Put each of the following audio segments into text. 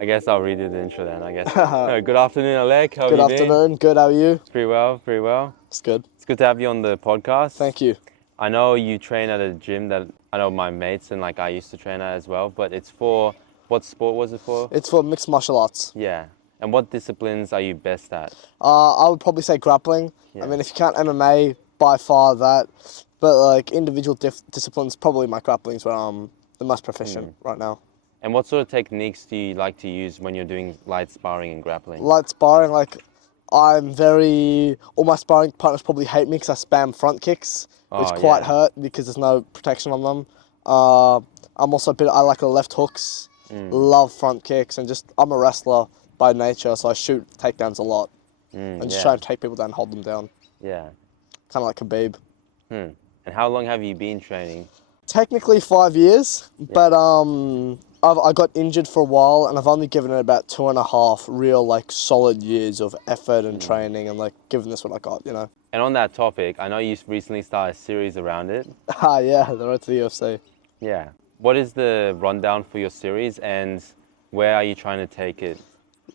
I guess I'll redo the intro then, I guess. Good afternoon, Alec. How have Good you been? afternoon. Good. How are you? Pretty well, pretty well. It's good. It's good to have you on the podcast. Thank you. I know you train at a gym that I know my mates and like I used to train at as well, but it's for, what sport was it for? It's for mixed martial arts. Yeah. And what disciplines are you best at? I would probably say grappling. Yeah. I mean, if you count MMA, by far that. But like individual disciplines, probably my grappling's where I'm the most proficient right now. And what sort of techniques do you like to use when you're doing light sparring and grappling? Light sparring, like all my sparring partners probably hate me because I spam front kicks, which quite hurt because there's no protection on them. I'm also I like the left hooks, love front kicks, and I'm a wrestler by nature, so I shoot takedowns a lot. And just try and take people down and hold them down. Yeah. Kind of like Khabib. And how long have you been training? Technically 5 years, but I got injured for a while, and I've only given it about 2.5 real like solid years of effort and training, and like giving this what I got, you know. And on that topic, I know you recently started a series around it. Yeah, the road to the UFC. Yeah. What is the rundown for your series, and where are you trying to take it?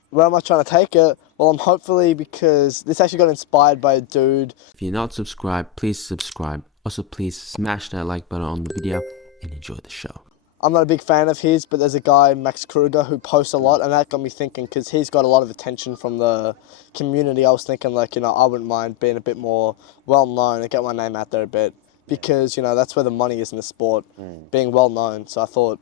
Where am I trying to take it? Well, I'm hopefully, because this actually got inspired by a dude. If you're not subscribed, please subscribe. Also, please smash that like button on the video and enjoy the show. I'm not a big fan of his, but there's a guy, Max Kruger, who posts a lot, and that got me thinking, because he's got a lot of attention from the community. I was thinking, like, you know, I wouldn't mind being a bit more well-known and get my name out there a bit, because, you know, that's where the money is in the sport, being well-known. So I thought,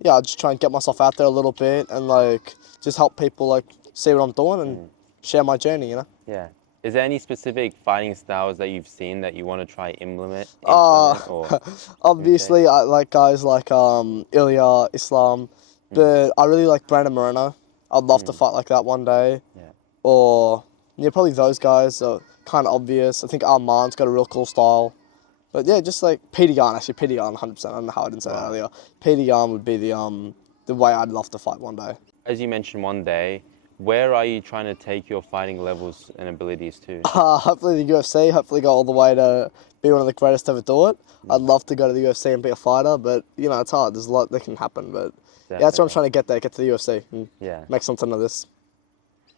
yeah, I'll just try and get myself out there a little bit and, like, just help people, like, see what I'm doing and share my journey, you know? Yeah. Is there any specific fighting styles that you've seen that you want to try implement or obviously, I like guys like Ilya, Islam, but I really like Brandon Moreno. I'd love to fight like that one day. Yeah. Or, yeah, probably those guys are kind of obvious. I think Arman's got a real cool style. But yeah, just like Peter Yan, actually, Peter Yan, 100%. I don't know how I didn't say that earlier. Peter Yan would be the way I'd love to fight one day. As you mentioned one day, where are you trying to take your fighting levels and abilities to? Hopefully the UFC, hopefully go all the way to be one of the greatest to ever do it. I'd love to go to the UFC and be a fighter, but, you know, it's hard. There's a lot that can happen, but yeah, that's what I'm trying to get there, get to the UFC and make something of this.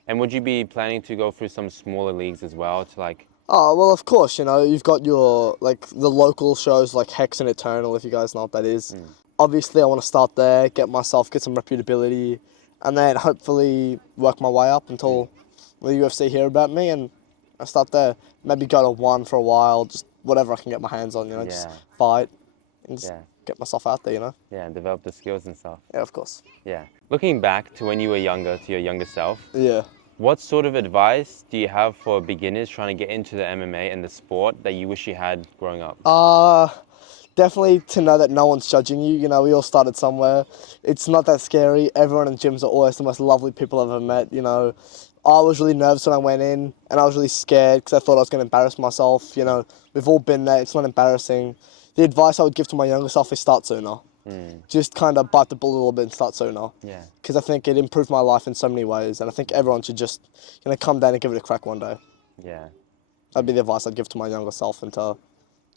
And would you be planning to go through some smaller leagues as well to like... Oh, well, of course, you know, you've got your, like, the local shows like Hex and Eternal, if you guys know what that is. Obviously, I want to start there, get some reputability, and then hopefully work my way up until the UFC hear about me, and I start there. Maybe go to one for a while, just whatever I can get my hands on, you know, just fight and just get myself out there, you know. Yeah, and develop the skills and stuff. Yeah, of course. Yeah. Looking back to when you were younger, to your younger self, yeah. What sort of advice do you have for beginners trying to get into the MMA and the sport that you wish you had growing up? Definitely to know that no one's judging you. You know, we all started somewhere. It's not that scary. Everyone in gyms are always the most lovely people I've ever met. You know, I was really nervous when I went in, and I was really scared because I thought I was going to embarrass myself. You know, we've all been there. It's not embarrassing. The advice I would give to my younger self is start sooner. Just kind of bite the bullet a little bit and start sooner. Yeah. Because I think it improved my life in so many ways, and I think everyone should just, you know, come down and give it a crack one day. Yeah. That'd be the advice I'd give to my younger self and to,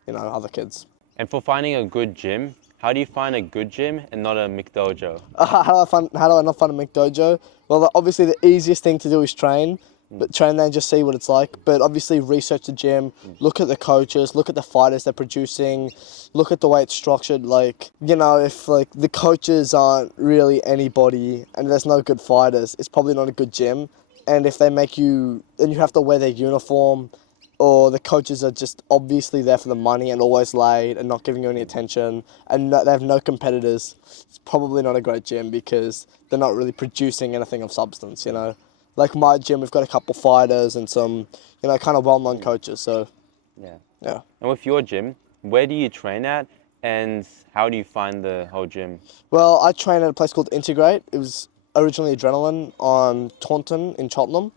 you know, other kids. And for finding a good gym, how do you find a good gym and not a McDojo? How do I not find a McDojo? Well, obviously the easiest thing to do is train. But train there and just see what it's like. But obviously research the gym, look at the coaches, look at the fighters they're producing, look at the way it's structured. Like, you know, if like the coaches aren't really anybody and there's no good fighters, it's probably not a good gym. And if they make you, then you have to wear their uniform, or the coaches are just obviously there for the money and always late and not giving you any attention, and they have no competitors, it's probably not a great gym because they're not really producing anything of substance, you know. Like my gym, we've got a couple fighters and some, you know, kind of well-known coaches, so, yeah. And with your gym, where do you train at and how do you find the whole gym? Well, I train at a place called Integrate. It was originally Adrenaline on Taunton in Cheltenham.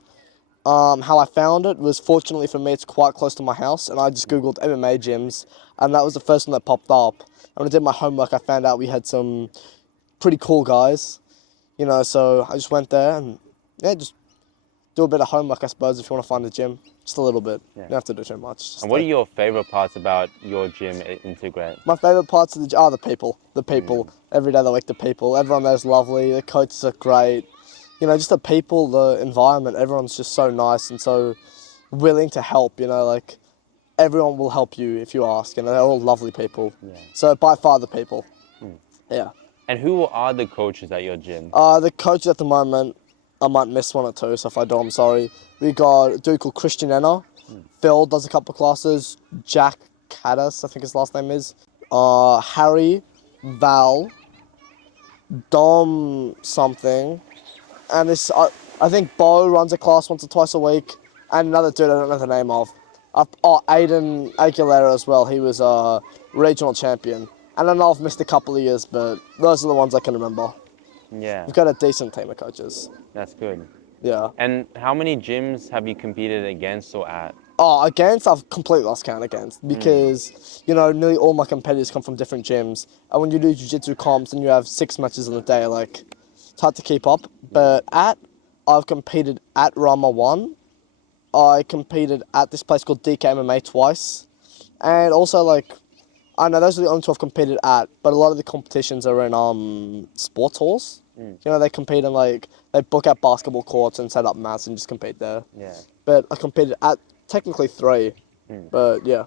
How I found it was, fortunately for me, it's quite close to my house, and I just Googled MMA gyms, and that was the first one that popped up. And when I did my homework, I found out we had some pretty cool guys, you know, so I just went there and, yeah, just do a bit of homework, I suppose, if you want to find a gym. Just a little bit. You don't have to do too much. And what are your favourite parts about your gym at Integrate? My favourite parts of the gym are the people. The people. Every day of the week, the people. Everyone there's lovely. The coaches are great. you know, just the people, the environment, everyone's just so nice and so willing to help, you know, like everyone will help you if you ask, you know, they're all lovely people. Yeah. So by far the people. Yeah. And who are the coaches at your gym? The coaches at the moment, I might miss one or two, so if I do, I'm sorry. We got a dude called Questionnaire. Phil does a couple of classes. Jack Caddis, I think his last name is. Harry, Val, Dom something. And this, I think Bo runs a class once or twice a week. And another dude I don't know the name of. Aiden Aguilera as well. He was a regional champion. And I know I've missed a couple of years, but those are the ones I can remember. Yeah. We've got a decent team of coaches. That's good. Yeah. And how many gyms have you competed against or at? Against, I've completely lost count against because, you know, nearly all my competitors come from different gyms. And when you do jiu-jitsu comps and you have 6 matches in a day, like, it's hard to keep up. But I've competed at Rama 1. I competed at this place called DK MMA twice. And also, like, I know those are the only two I've competed at, but a lot of the competitions are in sports halls. You know, they compete in, like, they book out basketball courts and set up mats and just compete there. Yeah. But I competed at technically 3, but yeah.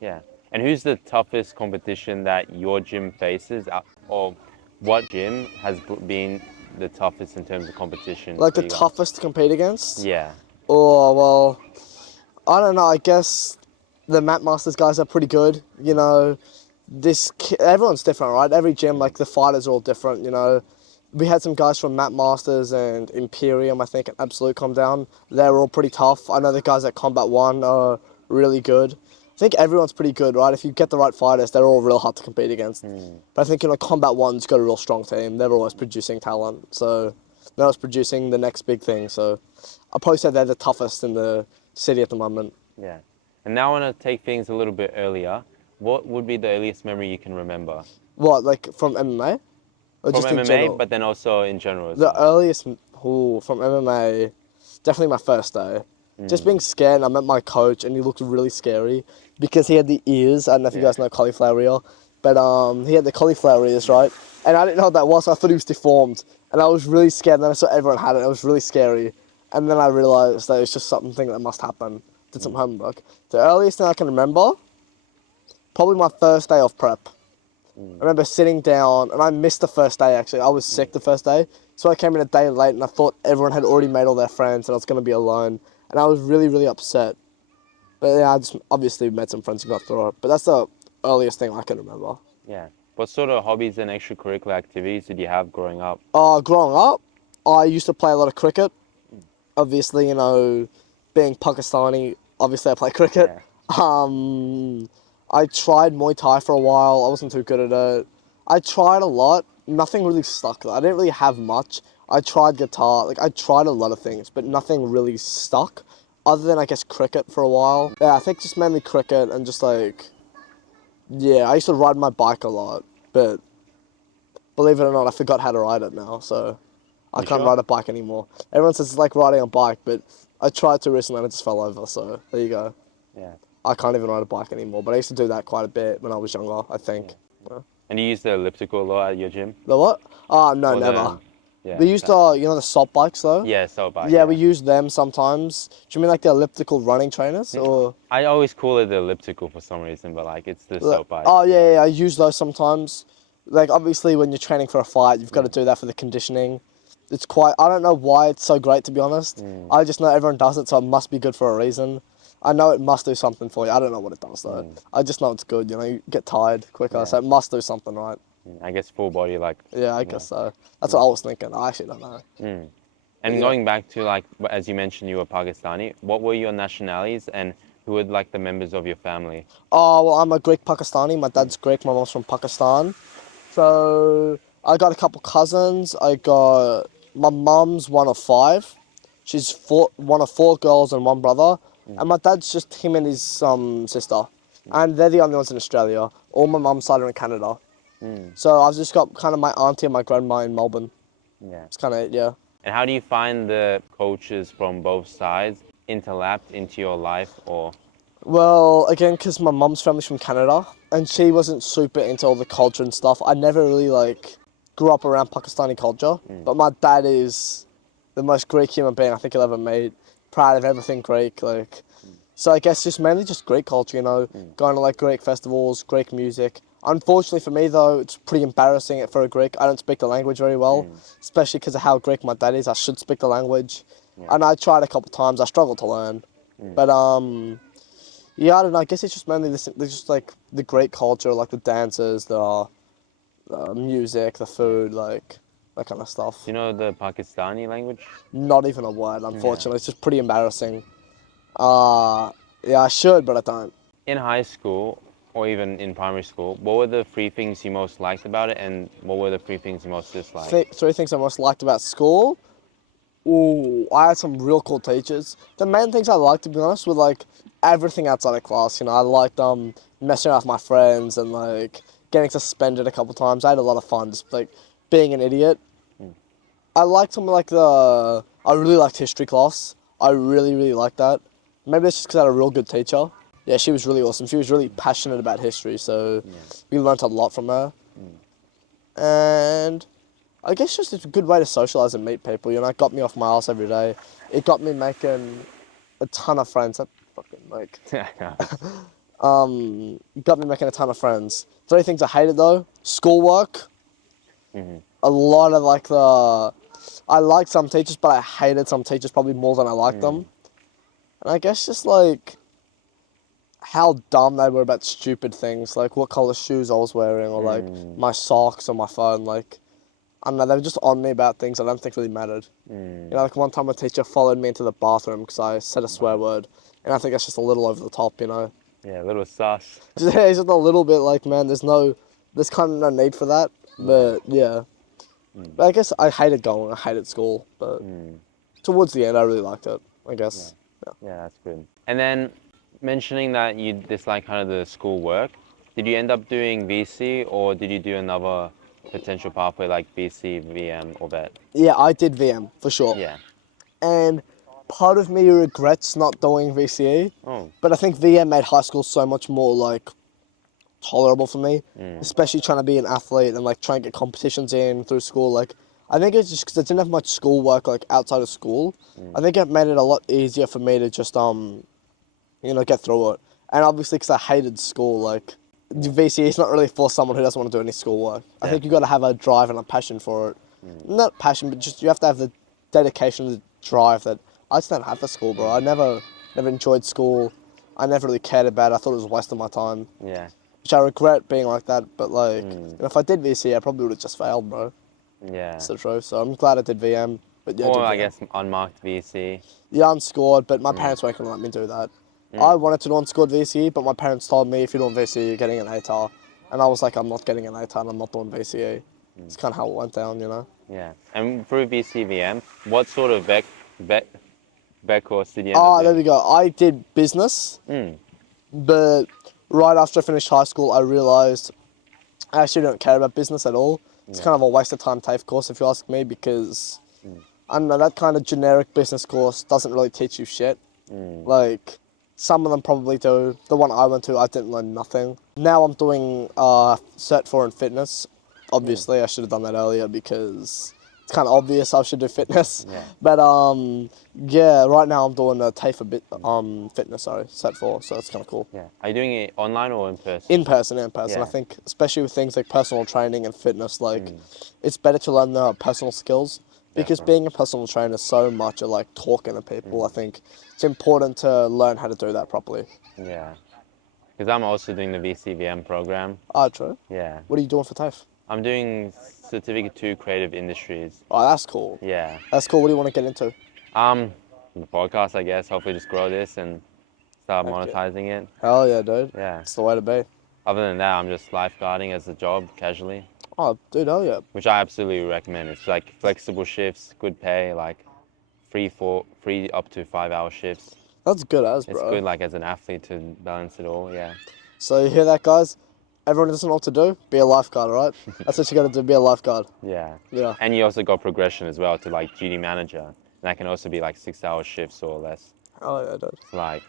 Yeah. And who's the toughest competition that your gym faces, or what gym has been the toughest in terms of competition? Like the toughest to compete against? Yeah. Oh, well, I don't know. I guess the Mat Masters guys are pretty good. You know, everyone's different, right? Every gym, like the fighters are all different, you know. We had some guys from Mat Masters and Imperium, I think, and Absolute come down. They were all pretty tough. I know the guys at Kombat 1 are really good. I think everyone's pretty good, right? If you get the right fighters, they're all real hard to compete against. But I think, you know, Kombat 1's got a real strong team. They're always producing talent. So they're always producing the next big thing. So I'll probably say they're the toughest in the city at the moment. Yeah. And now I want to take things a little bit earlier. What would be the earliest memory you can remember? What, like from MMA? Or From just in MMA, general? but then also in general as The well. earliest from MMA, definitely my first day. Just being scared, and I met my coach, and he looked really scary because he had the ears. I don't know if you guys know cauliflower ear, but he had the cauliflower ears, right? And I didn't know what that was, so I thought he was deformed. And I was really scared, and then I saw everyone had it, and it was really scary. And then I realised that it's just something that must happen. Did some homework. The earliest thing I can remember, probably my first day of prep. I remember sitting down, and I missed the first day actually. I was sick the first day, so I came in a day late, and I thought everyone had already made all their friends, and I was going to be alone. And I was really, really upset. But yeah, I just obviously met some friends and got through it. But that's the earliest thing I can remember. Yeah. What sort of hobbies and extracurricular activities did you have growing up? Growing up, I used to play a lot of cricket. Obviously, you know, being Pakistani, obviously I play cricket. Yeah. I tried Muay Thai for a while. I wasn't too good at it. I tried a lot. Nothing really stuck though. I didn't really have much. I tried guitar. Like, I tried a lot of things, but nothing really stuck. Other than, I guess, cricket for a while. Yeah, I think just mainly cricket and just like... Yeah, I used to ride my bike a lot, but believe it or not, I forgot how to ride it now, so I can't ride a bike anymore. Everyone says it's like riding a bike, but I tried to recently and I just fell over, so there you go. Yeah. I can't even ride a bike anymore, but I used to do that quite a bit when I was younger, I think. Yeah. And you use the elliptical a lot at your gym? The what? No, Or never. Yeah, We used you know the salt bikes though? Yeah, so bike. Yeah, we use them sometimes. Do you mean like the elliptical running trainers, or? I always call it the elliptical for some reason, but like it's the soap bike. Oh yeah, I use those sometimes. Like obviously when you're training for a fight, you've got to do that for the conditioning. It's quite, I don't know why it's so great to be honest. I just know everyone does it, so it must be good for a reason. I know it must do something for you. I don't know what it does though. I just know it's good, you know, you get tired quicker, so it must do something, right? I guess full body, like. Yeah, I guess so. That's what I was thinking. I actually don't know. And going back to, like, as you mentioned, you were Pakistani. What were your nationalities and who were, like, the members of your family? Oh, well, I'm a Greek Pakistani. My dad's Greek, my mom's from Pakistan. So I got a couple cousins. My mom's one of 5. She's one of 4 girls and 1 brother. And my dad's just him and his sister. And they're the only ones in Australia. All my mum's side are in Canada. So I've just got kind of my auntie and my grandma in Melbourne. Yeah. It's kind of it, yeah. And how do you find the coaches from both sides interlapped into your life, or? Well, again, because my mum's family's from Canada, and she wasn't super into all the culture and stuff. I never really, like, grew up around Pakistani culture, but my dad is the most Greek human being I think you'll ever meet. Proud of everything Greek, like. So I guess just mainly just Greek culture, you know, going to like Greek festivals, Greek music. Unfortunately for me though, it's pretty embarrassing for a Greek. I don't speak the language very well, especially because of how Greek my dad is. I should speak the language, and I tried a couple times. I struggled to learn, but yeah, I don't know. I guess it's just mainly this, just like the Greek culture, like the dances, the music, the food, like that kind of stuff. Do you know the Pakistani language? Not even a word, unfortunately. It's just pretty embarrassing. Yeah, I should, but I don't. In high school, or even in primary school, what were the three things you most liked about it, and what were the three things you most disliked? Three things I most liked about school. Ooh, I had some real cool teachers. The main things I liked, to be honest, were like everything outside of class. You know, I liked messing around with my friends and like getting suspended a couple times. I had a lot of fun, just like being an idiot. I liked some like I really liked history class. I really liked that. Maybe it's just because I had a real good teacher. Yeah, she was really awesome. She was really passionate about history, so we learnt a lot from her. And I guess just it's a good way to socialise and meet people, you know. It got me off my ass every day. It got me making a ton of friends. That fucking like, it got me making a ton of friends. Three things I hated though: schoolwork. A lot of like I liked some teachers, but I hated some teachers probably more than I liked them. And I guess just like how dumb they were about stupid things, like what colour shoes I was wearing, or like my socks or my phone. Like, I don't know, they were just on me about things I don't think really mattered. You know, like one time a teacher followed me into the bathroom because I said a swear word, and I think that's just a little over the top, you know. Yeah, a little sus. It's just a little bit like, man, there's kind of no need for that. But yeah, but I guess I hated going. I hated school, but towards the end, I really liked it. I guess. Yeah, that's good. And then mentioning that you dislike kind of the school work, did you end up doing VC or did you do another potential pathway like VC, VM, or vet? Yeah, I did VM for sure. Yeah. And part of me regrets not doing VCE, but I think VM made high school so much more like tolerable for me, especially trying to be an athlete and like trying to get competitions in through school. Like, I think it's just because I didn't have much schoolwork like outside of school. I think it made it a lot easier for me to just you know, get through it. And obviously, because I hated school, like the VCE is not really for someone who doesn't want to do any schoolwork. I think you got to have a drive and a passion for it. Not passion, but just you have to have the dedication, the drive that I just don't have for school, bro. I never enjoyed school. I never really cared about it. I thought it was a waste of my time. Yeah. Which I regret being like that, but like, you know, if I did VC, I probably would have just failed, bro. Yeah. That's the truth. So I'm glad I did VM. But yeah, Or did I VM. guess unmarked VC. Yeah, unscored, but my parents weren't going to let me do that. I wanted to do unscored VCE, but my parents told me if you're doing VCE, you're getting an ATAR. And I was like, I'm not getting an ATAR and I'm not doing VCE. It's kind of how it went down, you know? Yeah. And through VC, VM, what sort of vet course did you end up There doing? we go. I did business, but right after I finished high school, I realised I actually don't care about business at all. It's kind of a waste of time TAFE course, if you ask me, because I don't know, that kind of generic business course doesn't really teach you shit. Like, some of them probably do. The one I went to, I didn't learn nothing. Now I'm doing Cert 4 in fitness. Obviously, I should have done that earlier because it's kind of obvious I should do fitness. Yeah. But yeah, right now I'm doing a TAFE fitness, sorry, Cert 4, so it's kind of cool. Yeah. Are you doing it online or in person? In person. Yeah. I think, especially with things like personal training and fitness, like, it's better to learn the personal skills. Because being a personal trainer is so much of like talking to people, I think it's important to learn how to do that properly. Yeah. Because I'm also doing the VCVM program. Ah, true. Yeah. What are you doing for TAFE? I'm doing Certificate 2 Creative Industries. Oh, that's cool. Yeah. That's cool. What do you want to get into? The podcast, I guess. Hopefully just grow this and start monetizing it. Hell yeah, dude. Yeah. It's the way to be. Other than that, I'm just lifeguarding as a job, casually. Oh, dude, hell yeah. Which I absolutely recommend. It's like flexible shifts, good pay, like 3 up to 5 hour shifts. That's good as, bro. It's good like as an athlete to balance it all, yeah. So you hear that, guys? Everyone doesn't know what to do? Be a lifeguard, all right? That's what you got to do, be a lifeguard. Yeah. Yeah. And you also got progression as well to like duty manager. And that can also be like 6 hour shifts or less. Oh yeah, dude. It's like,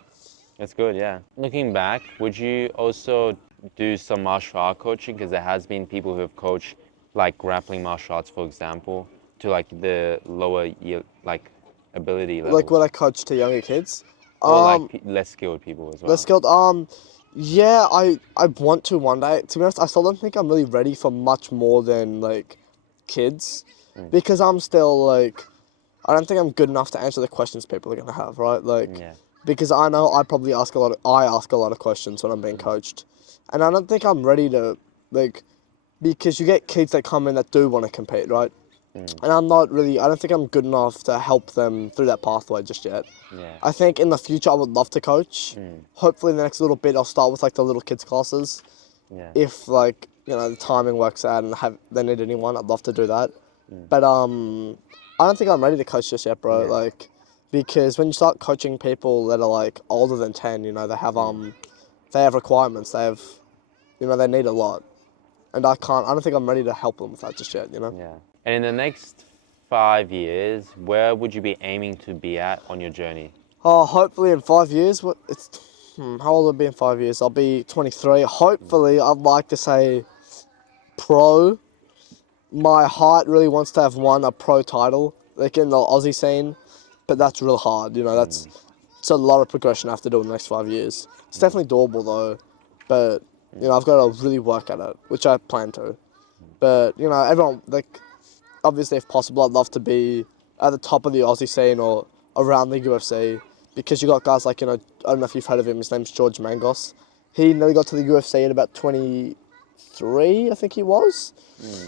it's good, yeah. Looking back, would you also do some martial art coaching? Because there has been people who have coached like grappling martial arts, for example. to like the lower year, like ability Like levels, when I coach to younger kids. or like less skilled people as well? Less skilled. Yeah, I want to one day. To be honest, I still don't think I'm really ready for much more than like kids, because I'm still like, I don't think I'm good enough to answer the questions people are gonna have, right? Like, Yeah. because I know I ask a lot of questions when I'm being coached, and I don't think I'm ready to, like, because you get kids that come in that do want to compete, right? And I don't think I'm good enough to help them through that pathway just yet. Yeah. I think in the future I would love to coach. Hopefully in the next little bit I'll start with like the little kids classes. Yeah. If like, the timing works out and they need anyone, I'd love to do that. But I don't think I'm ready to coach just yet, bro. Yeah. Like, because when you start coaching people that are like older than 10, they have requirements. They have, they need a lot. And I don't think I'm ready to help them with that just yet, Yeah. And in the next 5 years, where would you be aiming to be at on your journey? Oh, hopefully in 5 years, how old will I be in 5 years? I'll be 23. Hopefully, I'd like to say pro. My heart really wants to have won a pro title, like in the Aussie scene, but that's real hard, it's a lot of progression I have to do in the next 5 years. It's definitely doable though, but, I've got to really work at it, which I plan to. But, everyone, like, obviously if possible, I'd love to be at the top of the Aussie scene or around the UFC, because you got guys like, I don't know if you've heard of him, his name's George Mangos. He nearly got to the UFC at about 23, I think he was.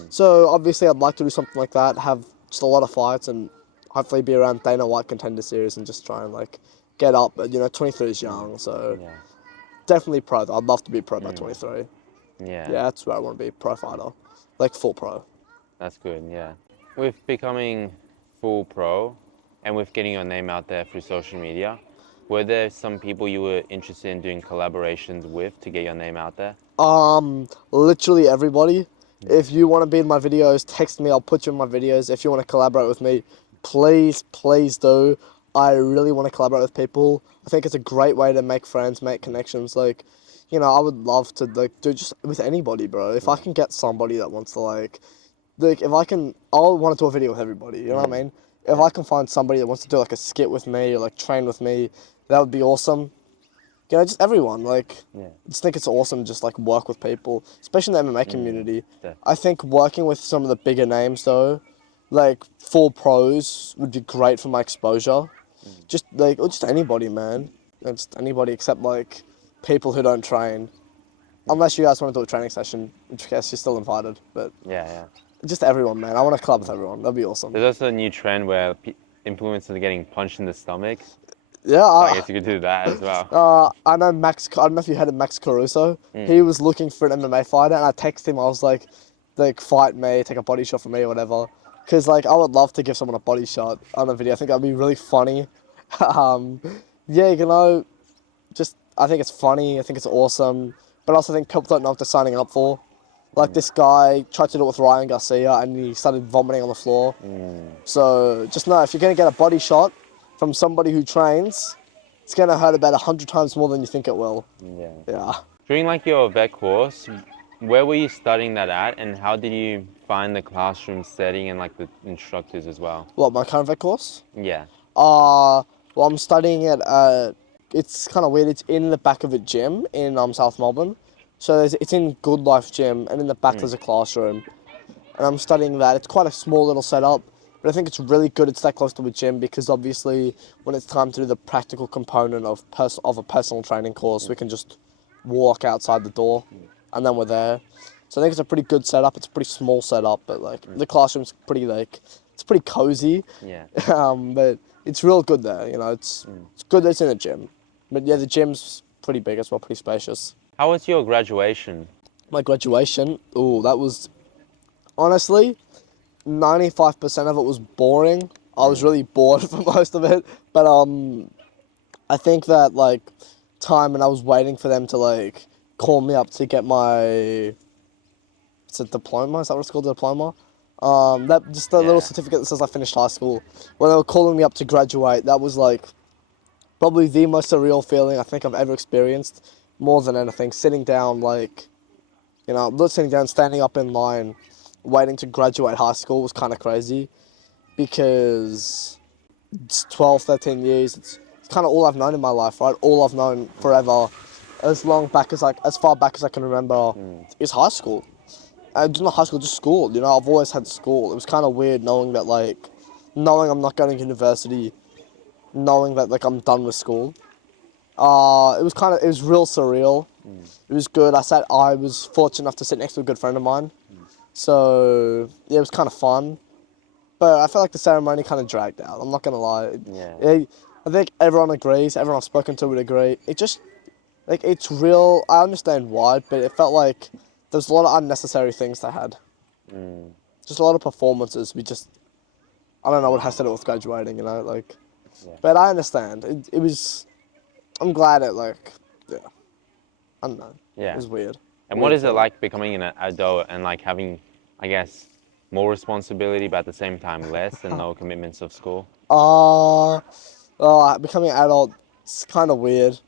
So obviously I'd like to do something like that, have just a lot of fights, and hopefully be around Dana White Contender Series and just try and like get up. But 23 is young, so Yeah. definitely pro. I'd love to be pro by 23. Yeah. Yeah, that's where I want to be, pro fighter, like full pro. That's good, yeah. With becoming full pro and with getting your name out there through social media, were there some people you were interested in doing collaborations with to get your name out there? Literally everybody. If you want to be in my videos, text me. I'll put you in my videos. If you want to collaborate with me, please do. I really want to collaborate with people. I think it's a great way to make friends, make connections. Like, I would love to like do just with anybody, bro. If I can get somebody that wants to like if I can, I'll want to do a video with everybody. You know what I mean? If I can find somebody that wants to do like a skit with me or like train with me, that would be awesome. Just everyone. Like, Yeah. I just think it's awesome to just like work with people, especially in the MMA community. Definitely. I think working with some of the bigger names though, like full pros, would be great for my exposure. Just like, or just anybody, man. Just anybody except like people who don't train. Unless you guys want to do a training session, in which case you're still invited. But Yeah. just everyone, man. I want to club with everyone. That'd be awesome. There's also a new trend where influencers are getting punched in the stomach. Yeah, So I guess you could do that as well. I know Max. I don't know if you heard of Max Caruso. He was looking for an MMA fighter, and I texted him. I was like, fight me, take a body shot from me, or whatever. Because like, I would love to give someone a body shot on a video. I think that'd be really funny. Yeah, just I think it's funny. I think it's awesome. But I also think people don't know what they're signing up for. Like this guy tried to do it with Ryan Garcia, and he started vomiting on the floor. So just know, if you're gonna get a body shot from somebody who trains, it's gonna hurt about 100 times more than you think it will. Yeah. Yeah. During like your vet course, where were you studying that at, and how did you find the classroom setting and like the instructors as well? What, my current vet course? Yeah. Well, I'm studying at, it's kind of weird, it's in the back of a gym in South Melbourne. So it's in Good Life Gym, and in the back there's a classroom. And I'm studying that. It's quite a small little setup, but I think it's really good it's that close to a gym, because obviously when it's time to do the practical component of a personal training course, we can just walk outside the door and then we're there. So I think it's a pretty good setup. It's a pretty small setup, but like the classroom's pretty it's pretty cozy. Yeah. But it's real good there. It's good that it's in a gym. But yeah, the gym's pretty big as well, pretty spacious. How was your graduation? My graduation, that was honestly 95% of it was boring. I was really bored for most of it, but I think that like time, and I was waiting for them to like call me up to get my, it's a diploma, is that what it's called, a diploma? That just a little certificate that says I finished high school. When they were calling me up to graduate, that was like probably the most surreal feeling I think I've ever experienced. More than anything, sitting down, like, not sitting down, standing up in line, waiting to graduate high school was kind of crazy. because it's 12, 13 years. It's kind of all I've known in my life, right? All I've known forever, as far back as I can remember, is high school. And not high school, just school. You know, I've always had school. It was kind of weird knowing that, like, knowing I'm not going to university, knowing that, like, I'm done with school. It was real surreal. It was good. I was fortunate enough to sit next to a good friend of mine. So, yeah, it was kind of fun. But I felt like the ceremony kind of dragged out. I'm not going to lie. Yeah. I think everyone agrees. Everyone I've spoken to would agree. It just, like, it's real. I understand why, but it felt like there's a lot of unnecessary things they had. Just a lot of performances. I don't know what has to do with graduating, you know, like. Yeah. But I understand. It was, I'm glad it, like, yeah. I don't know. Yeah. It was weird. And what is it like becoming an adult and like having, I guess, more responsibility, but at the same time less, and no commitments of school? Becoming an adult, it's kind of weird.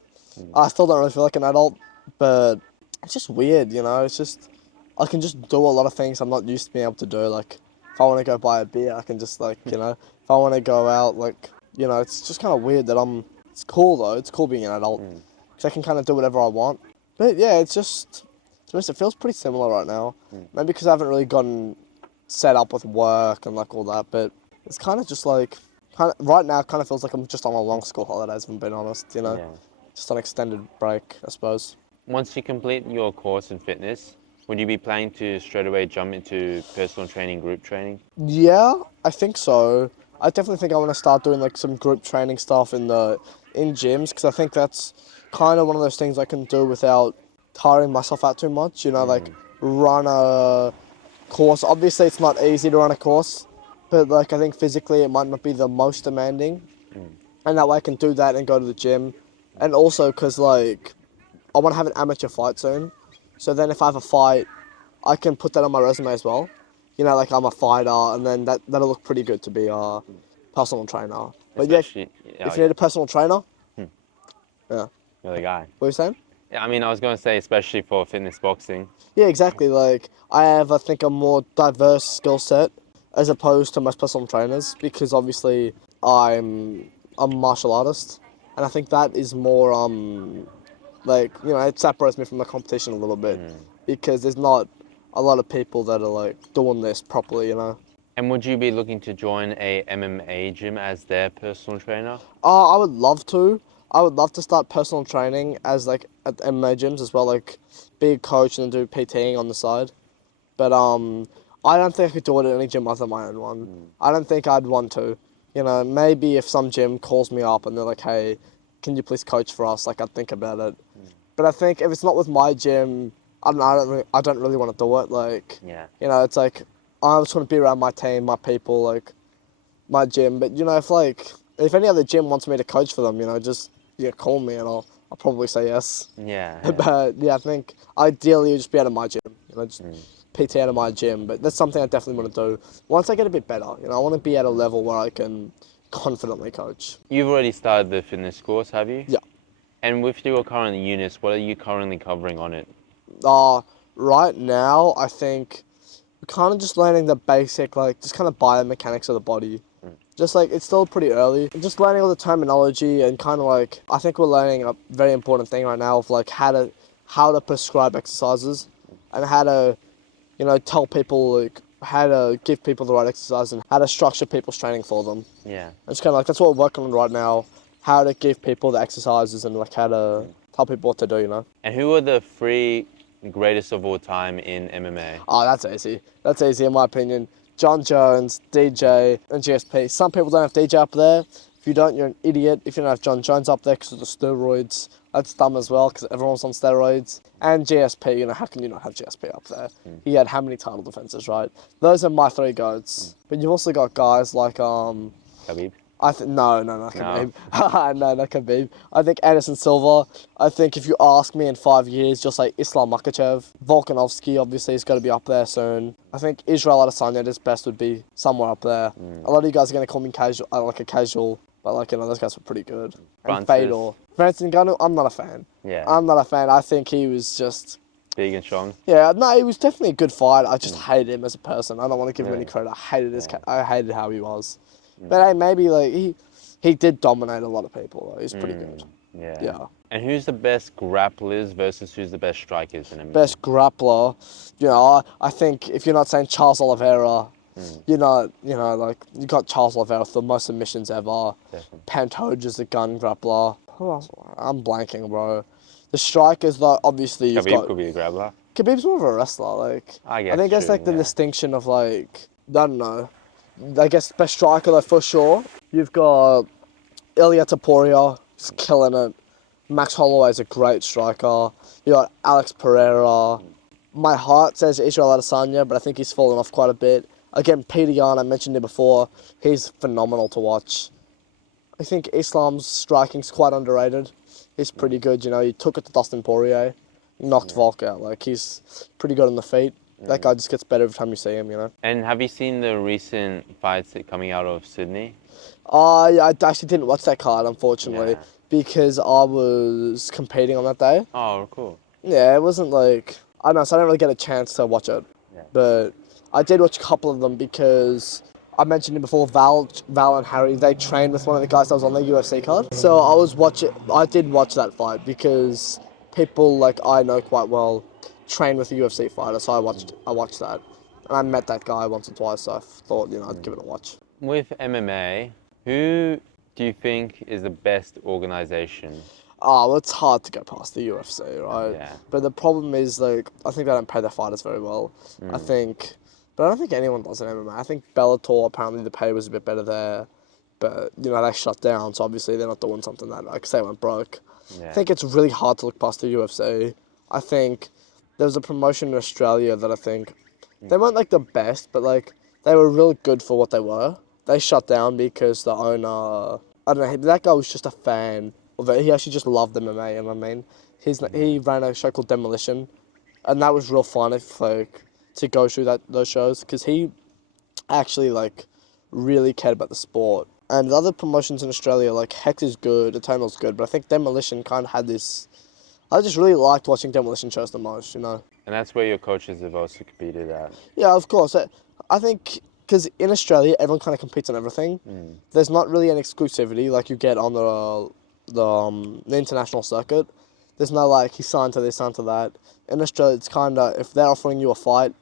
I still don't really feel like an adult, but it's just weird, you know. It's just, I can just do a lot of things I'm not used to being able to do. Like, if I want to go buy a beer, I can just, like, you know, if I want to go out, like, you know, it's just kind of weird that it's cool though. It's cool being an adult, because I can kind of do whatever I want. But yeah, it's just, to be honest, it feels pretty similar right now. Maybe because I haven't really gotten set up with work and like all that, but it's kind of just like, right now it kind of feels like I'm just on a long school holidays, if I'm being honest, you know? Yeah. Just an extended break, I suppose. Once you complete your course in fitness, would you be planning to straight away jump into personal training, group training? Yeah, I think so. I definitely think I want to start doing like some group training stuff in gyms, because I think that's kind of one of those things I can do without tiring myself out too much, you know, like run a course. Obviously it's not easy to run a course, but like I think physically it might not be the most demanding, and that way I can do that and go to the gym. And also because like I want to have an amateur fight soon, so then if I have a fight I can put that on my resume as well, you know, like I'm a fighter, and then that'll look pretty good to be a personal trainer. But yeah, if you need a personal trainer, yeah, You're the guy. what are you saying? Yeah, I mean, I was going to say, especially for fitness boxing. Yeah, exactly. Like, I have, I think, a more diverse skill set as opposed to most personal trainers, because obviously I'm a martial artist, and I think that is more, like, you know, it separates me from the competition a little bit, because there's not a lot of people that are, like, doing this properly, you know? And would you be looking to join a MMA gym as their personal trainer? I would love to. I would love to start personal training as like at MMA gyms as well, like be a coach and do PTing on the side. But I don't think I could do it at any gym other than my own one. I don't think I'd want to. You know, maybe if some gym calls me up and they're like, hey, can you please coach for us? Like, I'd think about it. But I think if it's not with my gym, I don't really want to do it. Like, you know, it's like I just want to be around my team, my people, like my gym. But you know, if any other gym wants me to coach for them, you know, just call me and I'll probably say yes. Yeah. But yeah, I think ideally it would just be out of my gym, you know, just PT out of my gym. But that's something I definitely want to do once I get a bit better. You know, I want to be at a level where I can confidently coach. You've already started the fitness course, have you? Yeah. And with your current units, what are you currently covering on it? Right now, I think we're kind of just learning the basic, like, just kind of biomechanics of the body. Just like, it's still pretty early. Just learning all the terminology and kind of like, I think we're learning a very important thing right now of like how to prescribe exercises and how to, you know, tell people like how to give people the right exercise and how to structure people's training for them. Yeah. It's kind of like, that's what we're working on right now, how to give people the exercises and like how to tell people what to do, you know. And who are the three greatest of all time in MMA? Oh, that's easy. That's easy in my opinion. John Jones, DJ, and GSP. Some people don't have DJ up there. If you don't, you're an idiot. If you don't have John Jones up there because of the steroids, that's dumb as well because everyone's on steroids. And GSP, you know, how can you not have GSP up there? He had how many title defenses, right? Those are my three goats. But you've also got guys like Khabib? No, not Khabib. No, not Khabib. I think Anderson Silva. I think if you ask me in 5 years, just like Islam Makhachev. Volkanovski, obviously, is going to be up there soon. I think Israel Adesanya at his best would be somewhere up there. A lot of you guys are going to call me casual, like a casual, but like, you know, those guys were pretty good. And Fedor. Francis Ngannou, I'm not a fan. Yeah. I'm not a fan. I think he was just... big and strong. Yeah, no, he was definitely a good fight. I just hated him as a person. I don't want to give him any Really? credit. I hated I hated how he was. Mm. But hey, maybe like he did dominate a lot of people. Though. He's pretty good. Yeah. Yeah. And who's the best grapplers versus who's the best strikers in MMA? Best grappler, I think if you're not saying Charles Oliveira, you know, like you got Charles Oliveira for the most submissions ever. Definitely. Pantoja's the gun grappler. Who else? I'm blanking, bro. The strikers, though, obviously you've Khabib got. could be a grappler. Khabib's more of a wrestler. Like I guess. think that's true, like the yeah. distinction of like I don't know. I guess best striker though for sure. You've got Ilia Topuria, he's killing it. Max Holloway's a great striker. You got Alex Pereira. My heart says Israel Adesanya, but I think he's fallen off quite a bit. Again, Peter Yan, I mentioned him before. He's phenomenal to watch. I think Islam's striking's quite underrated. He's pretty good, He took it to Dustin Poirier, knocked Volk out. Like, he's pretty good on the feet. That guy just gets better every time you see him, And have you seen the recent fights coming out of Sydney? I actually didn't watch that card, unfortunately, Yeah. because I was competing on that day. Oh, cool. Yeah, it wasn't like, I don't know, so I didn't really get a chance to watch it. Yeah. But I did watch a couple of them because I mentioned it before, Val and Harry, they trained with one of the guys that was on the UFC card. So I did watch that fight because people like I know quite well train with a UFC fighter, so I watched that. And I met that guy once or twice, so I thought, I'd give it a watch. With MMA, who do you think is the best organization? Oh, well, it's hard to go past the UFC, right? Yeah. But the problem is, like, I think they don't pay their fighters very well. But I don't think anyone does in MMA. I think Bellator, apparently the pay was a bit better there. But, they shut down, so obviously they're not doing something that, like, say, went broke. Yeah. I think it's really hard to look past the UFC. I think there was a promotion in Australia that I think, they weren't, like, the best, but, like, they were really good for what they were. They shut down because the owner, I don't know, that guy was just a fan of it. He actually just loved MMA, you know what I mean? He ran a show called Demolition, and that was real fun to go through those shows, because he actually, like, really cared about the sport. And the other promotions in Australia, like, Hex is good, Eternal's good, but I think Demolition kind of had this, I just really liked watching Demolition shows the most, And that's where your coaches have also competed at. Yeah, of course. I think, because in Australia, everyone kind of competes on everything. There's not really an exclusivity like you get on the international circuit. There's no, like, he's signed to this, signed to that. In Australia, it's kind of, if they're offering you a fight,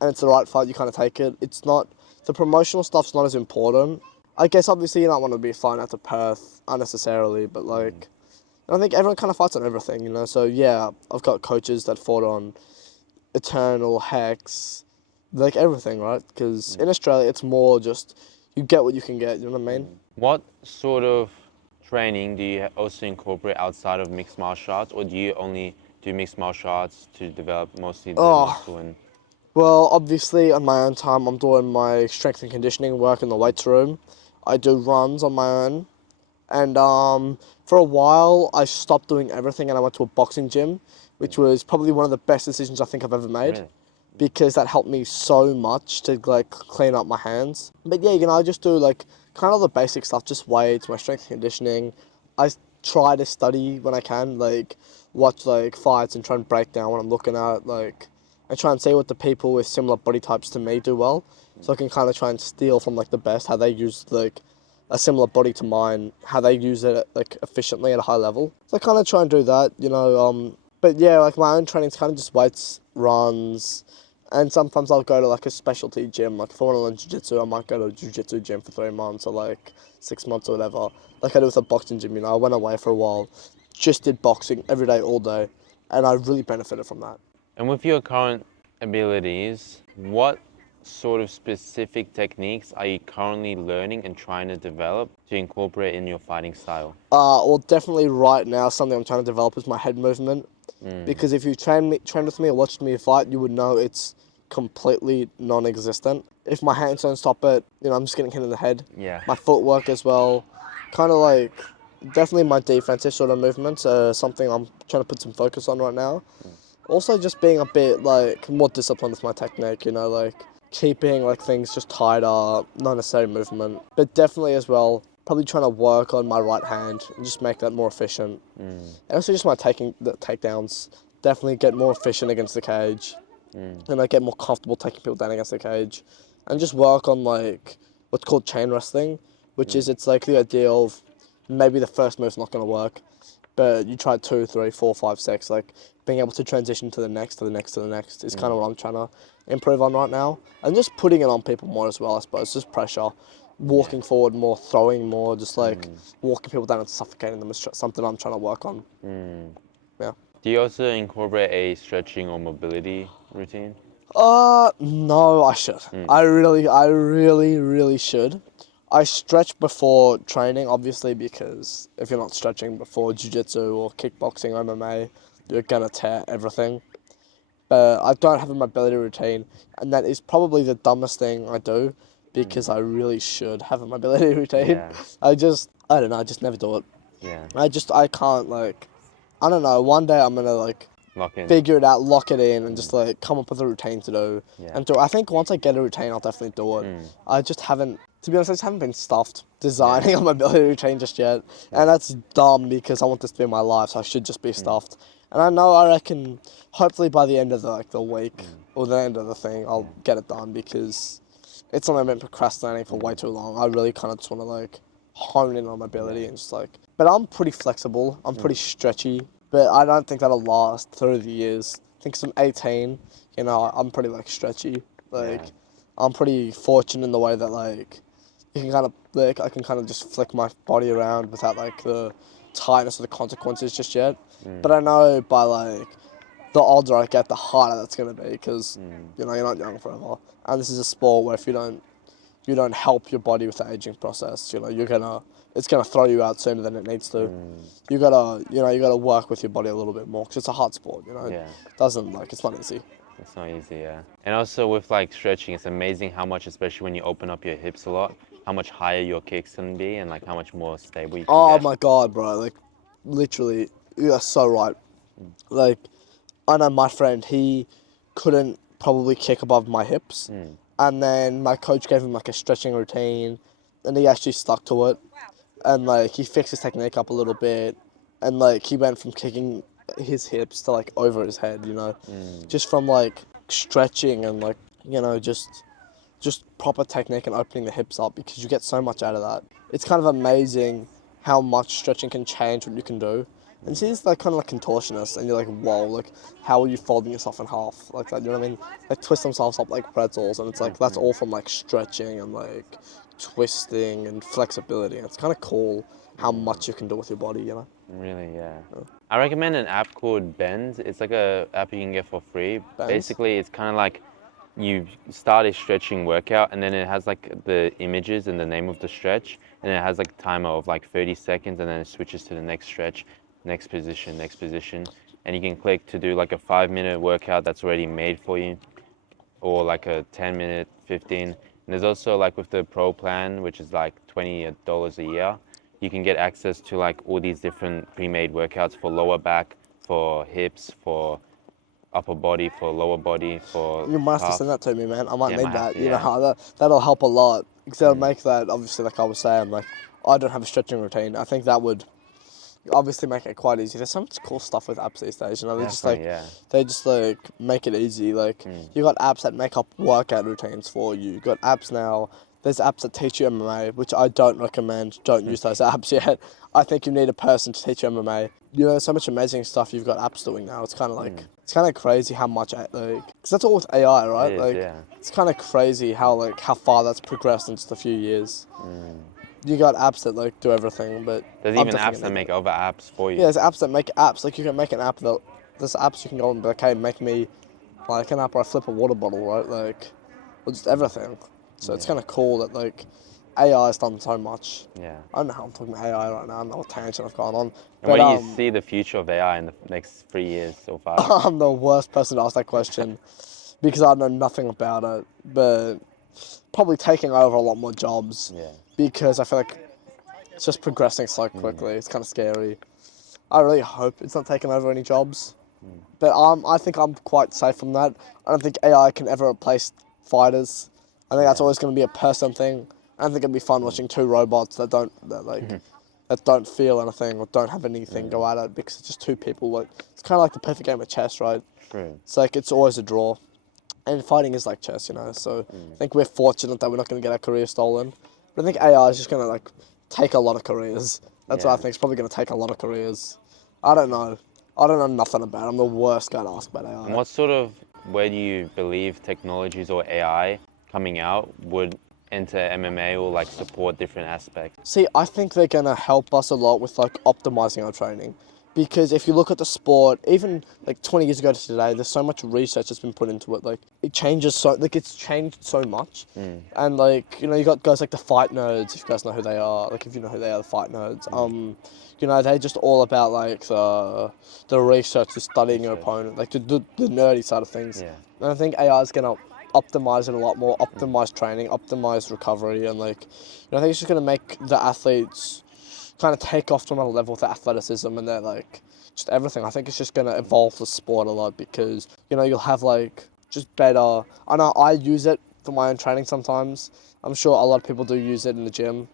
and it's the right fight, you kind of take it. It's not, the promotional stuff's not as important. I guess, obviously, you don't want to be flying out to Perth unnecessarily, but, like, I think everyone kind of fights on everything, So, yeah, I've got coaches that fought on Eternal, Hex, like, everything, right? Because in Australia, it's more just, you get what you can get, you know what I mean? What sort of training do you also incorporate outside of mixed martial arts, or do you only do mixed martial arts to develop mostly the muscle and... Well, obviously, on my own time, I'm doing my strength and conditioning work in the weights room. I do runs on my own. And for a while, I stopped doing everything and I went to a boxing gym, which was probably one of the best decisions I think I've ever made. Really? Because that helped me so much to, like, clean up my hands. But yeah, I just do, like, kind of the basic stuff, just weights, my strength and conditioning. I try to study when I can, like, watch, like, fights and try and break down what I'm looking at, like, and try and see what the people with similar body types to me do well. So I can kind of try and steal from, like, the best, how they use, like, a similar body to mine, how they use it, like, efficiently at a high level. So I kind of try and do that, But yeah, like, my own training's kind of just weights, runs, and sometimes I'll go to, like, a specialty gym. Like, if I want to learn jiu-jitsu, I might go to a jiu-jitsu gym for 3 months or, like, 6 months or whatever. Like I do with a boxing gym, I went away for a while, just did boxing every day, all day, and I really benefited from that. And with your current abilities, what sort of specific techniques are you currently learning and trying to develop to incorporate in your fighting style? Well, definitely right now, something I'm trying to develop is my head movement. Because if you trained with me or watched me fight, you would know it's completely non-existent. If my hands don't stop it, I'm just getting hit in the head. Yeah. My footwork as well. Kind of like, definitely my defensive sort of movements are something I'm trying to put some focus on right now. Also just being a bit, like, more disciplined with my technique, like, keeping, like, things just tighter, not necessarily movement. But definitely as well, probably trying to work on my right hand and just make that more efficient. And also just my takedowns. definitely get more efficient against the cage, and like get more comfortable taking people down against the cage, and just work on like what's called chain wrestling, which is it's like the idea of maybe the first move's not going to work, but you try 2, 3, 4, 5, 6, like being able to transition to the next, to the next, to the next is kind of what I'm trying to improve on right now, and just putting it on people more as well, I suppose, just pressure. Walking forward more, throwing more, just like walking people down and suffocating them is something I'm trying to work on. Yeah. Do you also incorporate a stretching or mobility routine? No, I should. I really should. I stretch before training, obviously, because if you're not stretching before jiu-jitsu or kickboxing or MMA, you're gonna tear everything. But I don't have a mobility routine, and that is probably the dumbest thing I do, because I really should have a mobility routine. Yeah. I don't know, I just never do it. Yeah. I can't, like, I don't know, one day I'm gonna, like, Lock in. figure it out, lock it in, and just, like, come up with a routine to do. Yeah. And I think once I get a routine, I'll definitely do it. I just haven't, to be honest, I just haven't been stuffed designing a mobility routine just yet. And that's dumb, because I want this to be my life, so I should just be stuffed. And I reckon, hopefully by the end of the week, or the end of the thing, I'll get it done, because it's something I've been procrastinating for way too long. I really kind of just want to, like, hone in on mobility and just, like, but I'm pretty flexible, I'm pretty stretchy, but I don't think that'll last through the years. I think from 18, you know, I'm pretty, like, stretchy. Like, I'm pretty fortunate in the way that, like, you can kind of, like, I can kind of just flick my body around without, like, the tightness or the consequences just yet. But I know by, like, the older I get, the harder that's going to be, because, you know, you're not young forever. And this is a sport where if you don't help your body with the aging process, you know, it's gonna throw you out sooner than it needs to. You gotta work with your body a little bit more, because it's a hard sport, you know. Yeah. It doesn't, like, it's not easy. It's not easy, yeah. And also with like stretching, it's amazing how much, especially when you open up your hips a lot, how much higher your kicks can be, and like how much more stable you can Oh get. my god, bro! Like, literally, you're so right. Like, I know my friend, he couldn't probably kick above my hips, and then my coach gave him like a stretching routine, and he actually stuck to it, and like he fixed his technique up a little bit, and like he went from kicking his hips to like over his head, you know, just from like stretching and like, you know, just proper technique and opening the hips up, because you get so much out of that. It's kind of amazing how much stretching can change what you can do. And see, it's like kind of like contortionists, and you're like, whoa, like, how are you folding yourself in half like that? You know what I mean? They twist themselves up like pretzels, and it's like that's all from like stretching and like twisting and flexibility. And it's kind of cool how much you can do with your body, you know? Really, yeah. I recommend an app called Bends. It's like a app you can get for free. Bends? Basically, it's kind of like you start a stretching workout, and then it has like the images and the name of the stretch, and it has like a timer of like 30 seconds, and then it switches to the next stretch, next position, and you can click to do like a 5-minute workout that's already made for you, or like a 10-minute, 15. And there's also like with the Pro plan, which is like $20 a year, you can get access to like all these different pre-made workouts for lower back, for hips, for upper body, for lower body, for You must have calf. sent that to me, man. I might Yeah, need might have that. to, You know yeah. how that'll help a lot, because that'll make that, obviously, like I was saying, like, I don't have a stretching routine. I think that would obviously make it quite easy. There's so much cool stuff with apps these days, you know. Definitely, They just like make it easy. Like, you got apps that make up workout routines for you. You got apps now. There's apps that teach you MMA, which I don't recommend. Don't use those apps yet. I think you need a person to teach you MMA. You know, so much amazing stuff you've got apps doing now. It's kind of like, it's kind of crazy how much, like, because that's all with AI, right? It is, like, yeah. it's kind of crazy how far that's progressed in just a few years. You got apps that like do everything, but There's I'm even definitely apps gonna that need make other apps for you. Yeah, there's apps that make apps. Like, you can make an app that, there's apps you can go and be like, hey, make me like an app where I flip a water bottle, right? Like, or just everything. So it's kind of cool that like AI has done so much. Yeah. I don't know how I'm talking about AI right now. I don't know what tangent I've gone on. And But where do you see the future of AI in the next 3 years so far? I'm the worst person to ask that question because I know nothing about it. But probably taking over a lot more jobs. Yeah. Because I feel like it's just progressing so quickly. It's kind of scary. I really hope it's not taking over any jobs. But I think I'm quite safe from that. I don't think AI can ever replace fighters. I think that's always going to be a person thing. I don't think it'd be fun watching two robots that that don't feel anything or don't have anything go at it, because it's just two people. Like, it's kind of like the perfect game of chess, right? True. It's like, it's always a draw. And fighting is like chess, you know. So I think we're fortunate that we're not going to get our career stolen. But I think AI is just going to like take a lot of careers. That's what I think. It's probably going to take a lot of careers. I don't know. I don't know nothing about it. I'm the worst guy to ask about AI. And what sort of, where do you believe technologies or AI coming out would enter MMA or like support different aspects? See, I think they're going to help us a lot with like optimizing our training. Because if you look at the sport, even like 20 years ago to today, there's so much research that's been put into it. Like, it changes so, like, it's changed so much. And like, you know, you got guys like the fight nerds, if you guys know who they are. Like, if you know who they are, the fight nerds. You know, they're just all about like the research, the studying your opponent, like the nerdy side of things. Yeah. And I think AI is going to optimize it a lot more, optimize training, optimize recovery, and like, you know, I think it's just going to make the athletes kind of take off to another level with their athleticism and their like just everything. I think it's just going to evolve the sport a lot, because, you know, you'll have like just better. I know I use it for my own training sometimes. I'm sure a lot of people do use it in the gym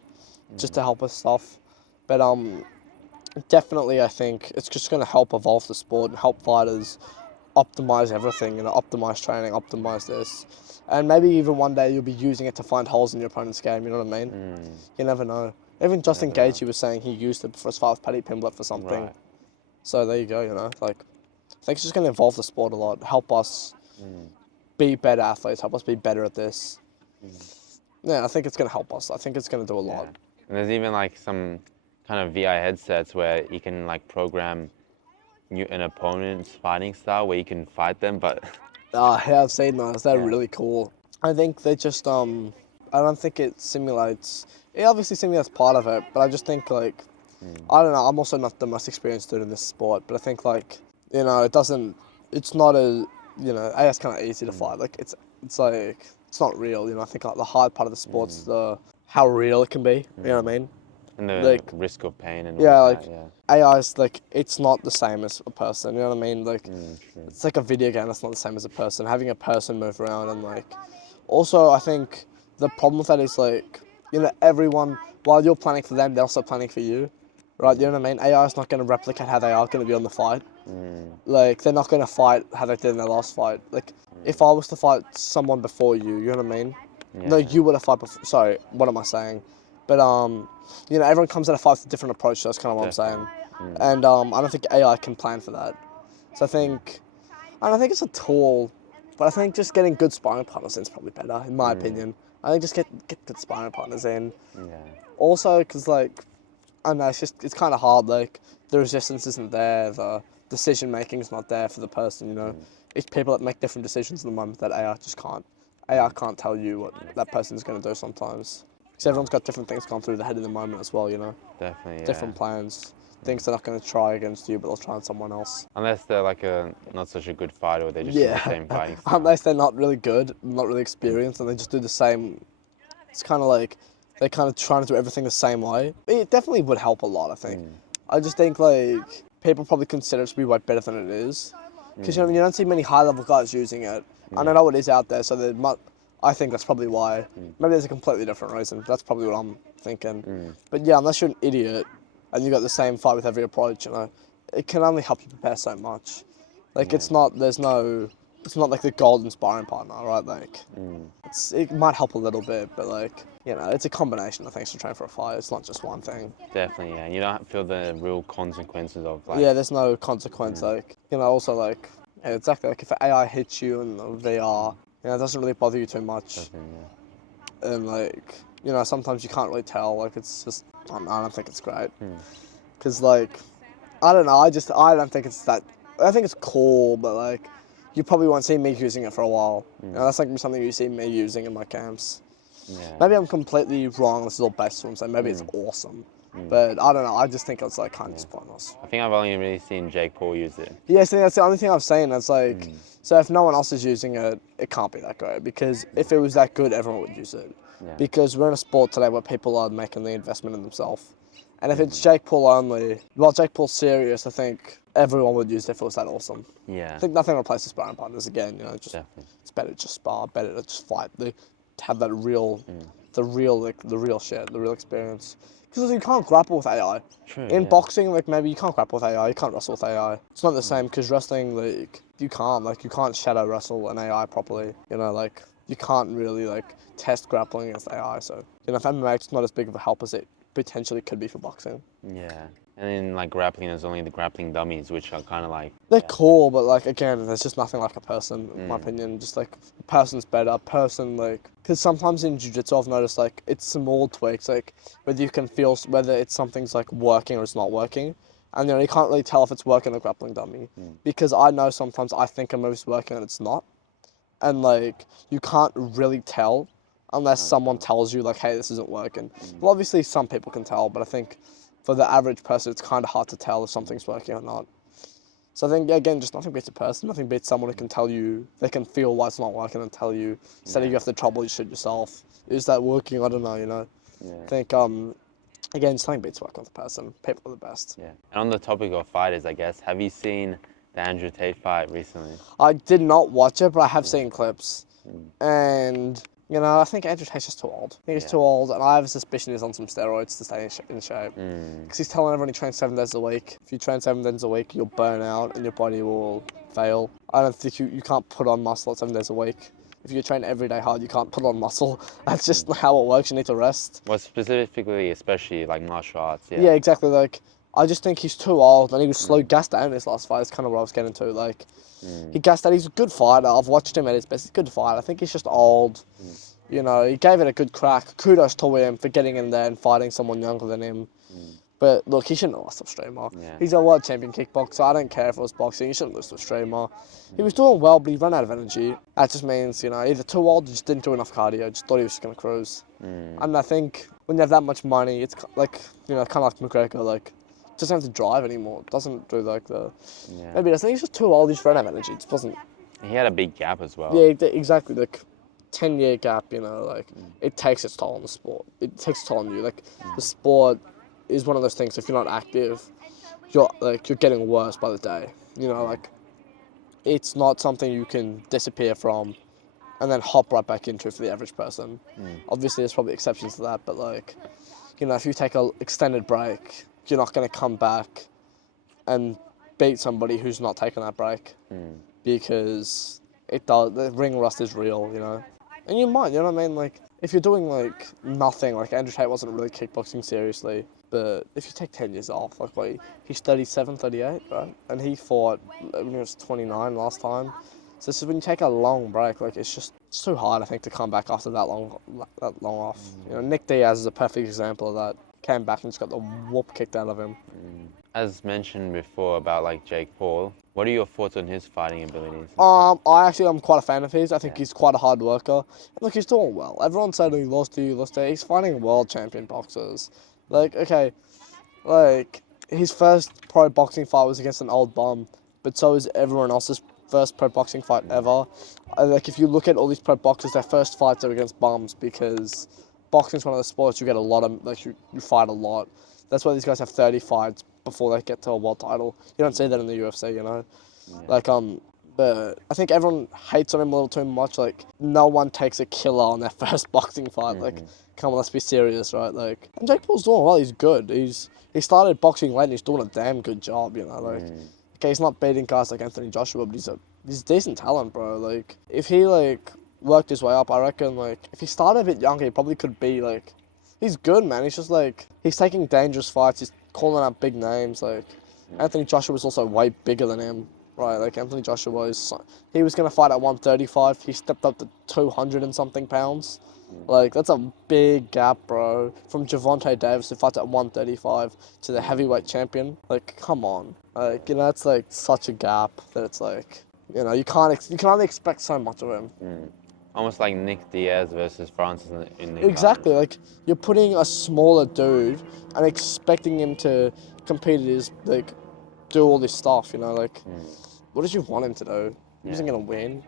just to help with stuff. But definitely I think it's just going to help evolve the sport and help fighters optimize everything, you know, optimize training, optimize this. And maybe even one day you'll be using it to find holes in your opponent's game, you know what I mean? You never know. Even Justin Gaethje was saying he used it for his fight with Paddy Pimblett for something. Right. So there you go, you know, like, I think it's just going to evolve the sport a lot, help us be better athletes, help us be better at this. Yeah, I think it's going to help us. I think it's going to do a lot. And there's even like some kind of VI headsets where you can like program an opponent's fighting style where you can fight them, but... Yeah, I've seen those. They're really cool. I think they just, I don't think it simulates... It obviously simulates part of it, but I just think, like, I don't know, I'm also not the most experienced dude in this sport, but I think, like, you know, it's not a, you know, it's kind of easy to fight. Like, it's like, it's not real, you know. I think, like, the hard part of the sport's how real it can be, you know what I mean? And the like, risk of pain and all all that, AI is, like, it's not the same as a person, you know what I mean? Like, it's like a video game that's not the same as a person. Having a person move around and, like, also, I think the problem with that is, like, you know, everyone, while you're planning for them, they're also planning for you, right? You know what I mean? AI is not going to replicate how they are going to be on the fight. Like, they're not going to fight how they did in their last fight. Like, if I was to fight someone before you, you know what I mean? No, you would have fought before. Sorry, what am I saying? But, you know, everyone comes at a fight with a different approach, so that's kind of what I'm saying. And I don't think AI can plan for that. So I don't think it's a tool, but I think just getting good sparring partners in is probably better, in my opinion. I think just get good sparring partners in. Also, because, like, I don't know, it's kind of hard. Like, the resistance isn't there, the decision making is not there for the person, you know. It's people that make different decisions in the moment that AI just can't. AI can't tell you what that person's going to do sometimes. Because everyone's got different things going through their head in the moment as well, you know. Definitely, different plans. Things they're not going to try against you, but they'll try on someone else. Unless they're like a not such a good fighter, or they just do the same fighting style. Unless they're not really good, not really experienced, and they just do the same. It's kind of like they're kind of trying to do everything the same way. It definitely would help a lot, I think. I just think, like, people probably consider it to be way better than it is. Because, you know, you don't see many high-level guys using it. I don't know it is out there, so I think that's probably why. Maybe there's a completely different reason. That's probably what I'm thinking. But yeah, unless you're an idiot and you got the same fight with every approach, you know, it can only help you prepare so much. Like, it's not like the golden sparring partner, right? Like, it might help a little bit, but, like, you know, it's a combination of things to train for a fight. It's not just one thing. Definitely, yeah. You don't feel the real consequences of, like... Yeah, there's no consequence. Like, you know, also, like, yeah, exactly. Like, if AI hits you in the VR, you know, it doesn't really bother you too much. And, like, you know, sometimes you can't really tell. Like, it's just, I don't think it's great. Because, like, I don't know. I don't think it's that. I think it's cool, but, like, you probably won't see me using it for a while. You know, that's like something you see me using in my camps. Maybe I'm completely wrong. This is all based on what I'm saying. Maybe it's awesome. But I don't know. I just think it's like kind of just pointless. I think I've only really seen Jake Paul use it. Yeah, so that's the only thing I've seen. It's like, so if no one else is using it, it can't be that great. Because if it was that good, everyone would use it. Because we're in a sport today where people are making the investment in themselves. And if it's Jake Paul only, well, Jake Paul's serious, I think everyone would use it if it was that awesome. I think nothing replaces sparring partners again. You know, just it's better to just spar, better to just fight. To have that real, the real shit, the real experience. Because you can't grapple with AI. True. In Yeah. boxing, like, maybe you can't grapple with AI, you can't wrestle with AI. It's not the same, because wrestling, like, you can't shadow wrestle an AI properly. You know, like, you can't really, like, test grappling against AI. So, you know, if MMA, it's not as big of a help as it potentially could be for boxing. Yeah. And then like grappling, there's only the grappling dummies, which are kind of like. They're cool, but, like, again, there's just nothing like a person, in my opinion. Just, like, a person's better. Like, because sometimes in jiu-jitsu, I've noticed, like, it's small tweaks, like, whether you can feel whether it's something's, like, working or it's not working. And, you know, you can't really tell if it's working a grappling dummy. Because I know sometimes I think a move's working and it's not. And, like, you can't really tell unless someone tells you, like, hey, this isn't working. Well, obviously, some people can tell, but I think for the average person, it's kind of hard to tell if something's working or not. So I think, again, just nothing beats a person. Nothing beats someone who can tell you, they can feel why it's not working and tell you, instead of you have to troubleshoot yourself. Is that working? I don't know, you know. Yeah. I think, again, just nothing beats working with a person. People are the best. Yeah. And on the topic of fighters, I guess, have you seen the Andrew Tate fight recently? I did not watch it, but I have seen clips. And, you know, I think Andrew Tate's just too old. I think he's too old, and I have a suspicion he's on some steroids to stay in shape. Because he's telling everyone he trains 7 days a week. If you train 7 days a week, you'll burn out and your body will fail. I don't think you can't put on muscle at 7 days a week. If you train every day hard, you can't put on muscle. That's just how it works. You need to rest. Well, specifically, especially like martial arts. Yeah, exactly. Like, I just think he's too old, and he was slow gassed out in his last fight. That's kind of what I was getting to. Like, he gassed out. He's a good fighter. I've watched him at his best. He's a good fighter. I think he's just old. You know, he gave it a good crack. Kudos to him for getting in there and fighting someone younger than him. But look, he shouldn't have lost to a streamer. Yeah. He's a world champion kickboxer. I don't care if it was boxing. He shouldn't lose to a streamer. He was doing well, but he ran out of energy. That just means, you know, either too old or just didn't do enough cardio. Just thought he was just going to cruise. And I think when you have that much money, it's like, you know, kind of like McGregor, like, doesn't have to drive anymore. Doesn't do like the... Yeah. Maybe I think he's just too old. He just ran out of energy. It just wasn't... He had a big gap as well. Yeah, exactly. Like, 10-year gap, you know, like, it takes its toll on the sport. It takes its toll on you. Like, the sport is one of those things, if you're not active, you're getting worse by the day. You know, like, it's not something you can disappear from and then hop right back into for the average person. Obviously, there's probably exceptions to that, but, like, you know, if you take an extended break, you're not going to come back and beat somebody who's not taking that break because the ring rust is real, you know. And you might, you know what I mean? Like, if you're doing, like, nothing, like, Andrew Tate wasn't really kickboxing seriously, but if you take 10 years off, like, wait, he's 37, 38, right? And he fought when he was 29 last time. So this is when you take a long break, like, it's too hard, I think, to come back after that long off. You know, Nick Diaz is a perfect example of that. Came back and just got the whoop kicked out of him. As mentioned before about like Jake Paul, what are your thoughts on his fighting abilities? I'm quite a fan of his. I think he's quite a hard worker. And look, he's doing well. Everyone said he lost to. He's fighting world champion boxers. Like, okay, like, his first pro boxing fight was against an old bum, but so is everyone else's first pro boxing fight ever. Like, if you look at all these pro boxers, their first fights are against bums because boxing's one of the sports you get a lot of, like, you fight a lot. That's why these guys have 30 fights before they get to a world title. You don't see that in the UFC, you know? Yeah. Like, but I think everyone hates on him a little too much. Like, no one takes a killer on their first boxing fight. Like, come on, let's be serious, right? Like, and Jake Paul's doing well. He's good. He started boxing late and he's doing a damn good job, you know? Like, okay, he's not beating guys like Anthony Joshua, but he's a decent talent, bro. Like, if he, like, worked his way up, I reckon, like, if he started a bit younger, he probably could be, like, he's good, man. He's just, like, he's taking dangerous fights. He's calling out big names. Like, Anthony Joshua was also way bigger than him, right? Like, Anthony Joshua he was going to fight at 135. He stepped up to 200 and something pounds. Like, that's a big gap, bro. From Gervonta Davis, who fights at 135, to the heavyweight champion. Like, come on. Like, you know, that's, like, such a gap that it's, like, you know, you can only expect so much of him. Almost like Nick Diaz versus Francis in the Exactly, like, you're putting a smaller dude and expecting him to compete at his, like, do all this stuff, you know, like, what did you want him to do? He wasn't going to win.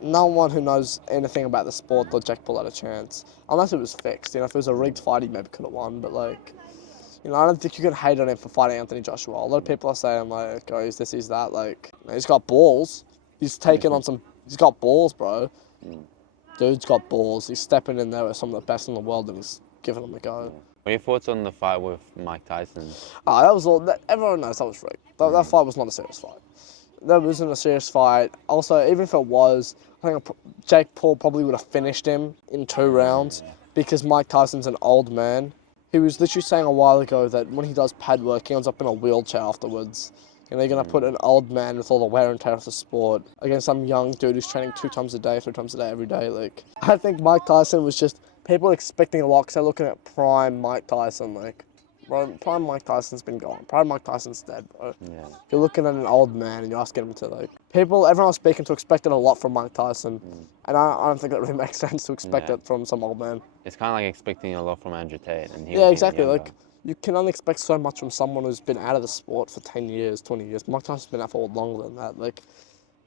No one who knows anything about the sport thought Jake Paul had a chance. Unless it was fixed, you know, if it was a rigged fight, he maybe could have won, but, like, you know, I don't think you can hate on him for fighting Anthony Joshua. A lot of people are saying, like, oh, he's this, he's that, like, he's got balls. He's taken on he's got balls, bro. Dude's got balls. He's stepping in there with some of the best in the world and he's giving them a go. What are your thoughts on the fight with Mike Tyson? That was all. Everyone knows that was rigged. That fight was not a serious fight. That wasn't a serious fight. Also, even if it was, I think Jake Paul probably would have finished him in 2 rounds because Mike Tyson's an old man. He was literally saying a while ago that when he does pad work, he ends up in a wheelchair afterwards. And they're going to put an old man with all the wear and tear of the sport against some young dude who's training 2 times a day, 3 times a day, every day. Like, I think Mike Tyson was just, people expecting a lot because they're looking at prime Mike Tyson. Like, bro, prime Mike Tyson's been gone. Prime Mike Tyson's dead, bro. Yeah. You're looking at an old man and you're asking him to, like... everyone I was speaking to expected a lot from Mike Tyson. And I don't think it really makes sense to expect it from some old man. It's kind of like expecting a lot from Andrew Tate. And he Yeah, was exactly. younger. Like, you can only expect so much from someone who's been out of the sport for 10 years, 20 years. Mike Tyson's been out for longer than that. Like,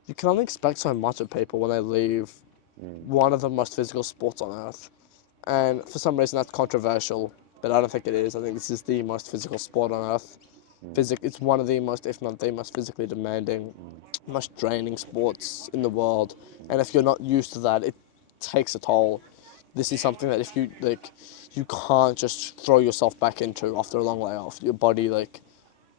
you can only expect so much of people when they leave one of the most physical sports on earth. And for some reason that's controversial, but I don't think it is. I think this is the most physical sport on earth. It's one of the most, if not the most physically demanding, most draining sports in the world. And if you're not used to that, it takes a toll. This is something that if you, like, you can't just throw yourself back into after a long layoff. Your body, like,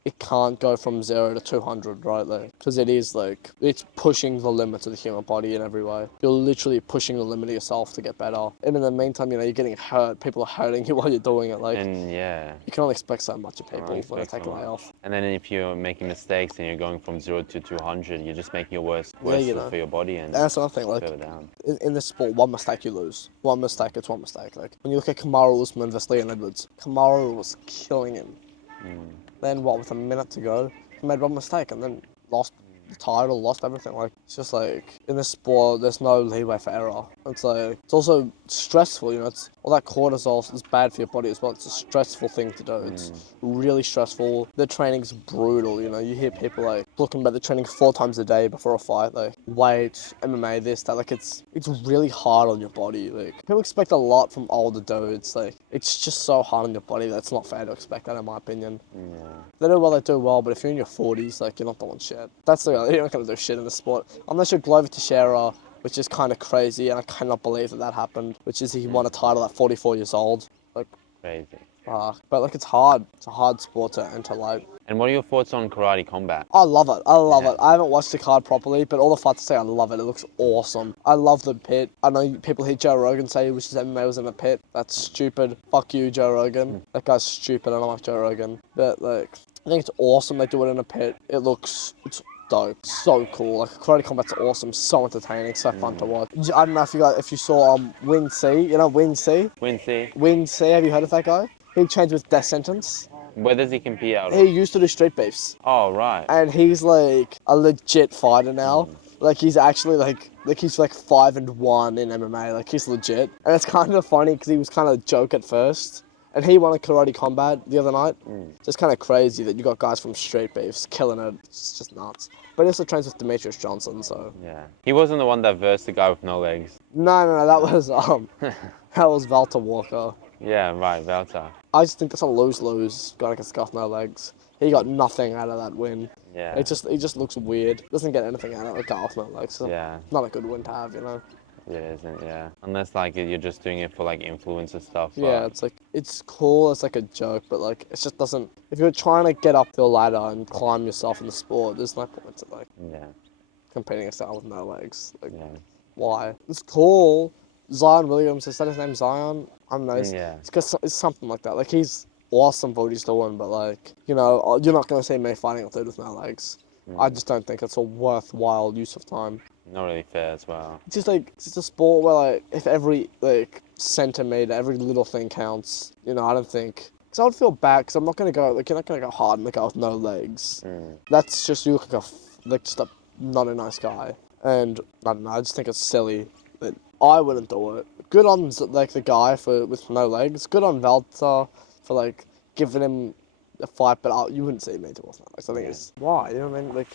it can't go from 0 to 200, right? Like, because it is, like, it's pushing the limits of the human body in every way. You're literally pushing the limit of yourself to get better. And in the meantime, you know, you're getting hurt. People are hurting you while you're doing it. Like, And yeah. you can only expect so much of people when they take a layoff. And then if you're making mistakes and you're going from 0 to 200, you're just making it worse you know. for your body and that's another thing. Like, further down. in this sport, one mistake you lose. One mistake, it's one mistake. Like, when you look at Kamaru Usman versus Leon Edwards, Kamaru was killing him. Then what, with a minute to go, he made one mistake and then lost the title, lost everything. Like, it's just like, in this sport, there's no leeway for error. It's like, it's also stressful, you know, it's all that cortisol is bad for your body as well. It's a stressful thing to do. It's really stressful. The training's brutal, you know, you hear people like talking about the training 4 times a day before a fight, like weight, MMA, this, that, like it's really hard on your body. Like, people expect a lot from older dudes, like, it's just so hard on your body that it's not fair to expect that, in my opinion. They do well, but if you're in your 40s, like, you're not doing shit. That's the you're not going to do shit in the sport. Unless you're Glover Teixeira, which is kind of crazy, and I cannot believe that happened, which is he won a title at 44 years old. Like, Crazy. but, like, it's hard. It's a hard sport to enter late. And what are your thoughts on karate combat? I love it. I haven't watched the card properly, but all the fights say I love it. It looks awesome. I love the pit. I know people hear Joe Rogan say he wishes MMA was in a pit. That's stupid. Fuck you, Joe Rogan. That guy's stupid. I don't like Joe Rogan. But, like, I think it's awesome they do it in a pit. It's dope. So cool. Like, karate combat's awesome. So entertaining. So fun to watch. I don't know if you saw Win C. You know Win C? Win C. Win C. Have you heard of that guy? He trains with Death Sentence. Where does he compete out He of? used to do street beefs. Oh, right. And he's like a legit fighter now. Like, he's actually like he's like 5-1 in MMA. Like, he's legit. And it's kind of funny because he was kind of a joke at first. And he won a karate combat the other night. It's kind of crazy that you got guys from street beefs killing it. It's just nuts. But he also trains with Demetrius Johnson, so. Yeah. He wasn't the one that versed the guy with no legs. No, that was Valter Walker. Yeah, right, Valter. I just think that's a lose-lose going against the guy with no legs. He got nothing out of that win. Yeah. He just looks weird. Doesn't get anything out of it, a guy with no legs. So Yeah. not a good win to have, you know. It isn't, yeah. Unless, like, you're just doing it for, like, influencer stuff. Yeah, it's like, it's cool, it's like a joke, but, like, it just doesn't... If you're trying to get up the ladder and climb yourself in the sport, there's no point to, like, Yeah. competing against a guy with no legs. Like, Yeah. why? It's cool. Zion Williams, is that his name, Zion? I don't know. It's something like that. Like, he's awesome for what he's doing, but, like, you know, you're not going to see me fighting a dude with no legs. I just don't think it's a worthwhile use of time. Not really fair as well. It's just like, it's just a sport where, like, if every, like, centimetre, every little thing counts, you know, I don't think... Because I would feel bad, because I'm not going to go, like, you're not going to go hard on the guy with no legs. That's just, you look like just a not a nice guy. And, I don't know, I just think it's silly that I wouldn't do it. Good on, like, the guy with no legs. Good on Valter for, like, giving him a fight, but you wouldn't see me do it with no legs. I think it's... Why? You know what I mean? Like...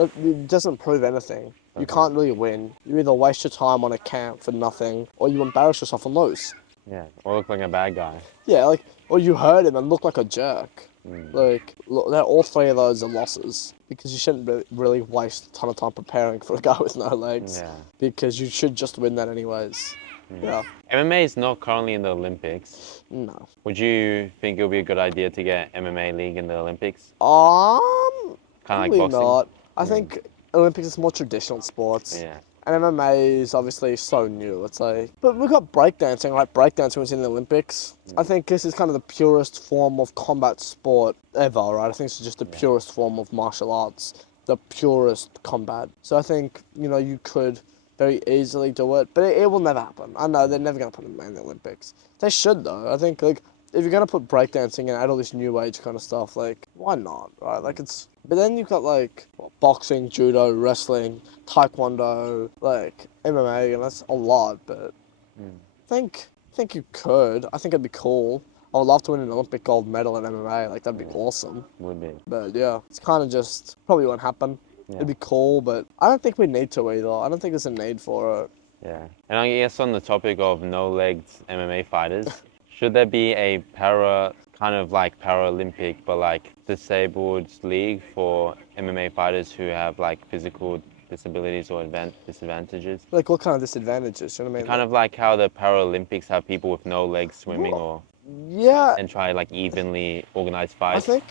It doesn't prove anything. You can't really win. You either waste your time on a camp for nothing, or you embarrass yourself and lose. Yeah, or look like a bad guy. Yeah, like, or you hurt him and look like a jerk. Like, all 3 of those are losses. Because you shouldn't really waste a ton of time preparing for a guy with no legs. Yeah. Because you should just win that anyways. Yeah. MMA is not currently in the Olympics. No. Would you think it would be a good idea to get MMA league in the Olympics? Kind of like Probably boxing? not. I think Olympics is more traditional sports. Yeah. And MMA is obviously so new. It's like, but we've got breakdancing. Like breakdancing was in the Olympics. I think this is kind of the purest form of combat sport ever, right? I think it's just the purest form of martial arts, the purest combat. So I think you could very easily do it, but it will never happen. I know they're never gonna put MMA in the Olympics. They should though. I think like if you're gonna put breakdancing and add all this new age kind of stuff, like why not, right? Like it's. But then you've got like boxing, judo, wrestling, taekwondo, like MMA, and that's a lot. But I think you could. I think it'd be cool. I would love to win an Olympic gold medal in MMA. Like that'd be awesome. Would be. But yeah, it's kind of just probably won't happen. Yeah. It'd be cool, but I don't think we need to either. I don't think there's a need for it. Yeah. And I guess on the topic of no-legged MMA fighters, should there be a kind of like Paralympic, but like disabled league for MMA fighters who have like physical disabilities or disadvantages? Like what kind of disadvantages? You know what I mean? Kind of like how the Paralympics have people with no legs swimming or Yeah. and try like evenly organized I fights. think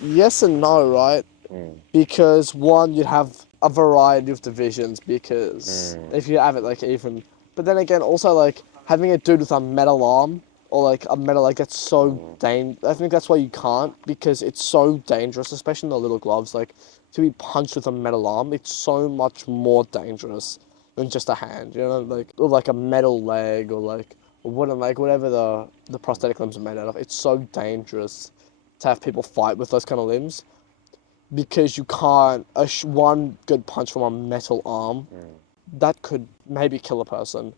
yes and no, right? Because one, you'd have a variety of divisions because if you have it like even, but then again, also like having a dude with a metal arm or like a metal leg that's so dangerous. I think that's why you can't, because it's so dangerous, especially in the little gloves. Like to be punched with a metal arm, it's so much more dangerous than just a hand. You know, like or like a metal leg or like a wooden leg, whatever the prosthetic limbs are made out of. It's so dangerous to have people fight with those kind of limbs. Because you can't, one good punch from a metal arm, that could maybe kill a person.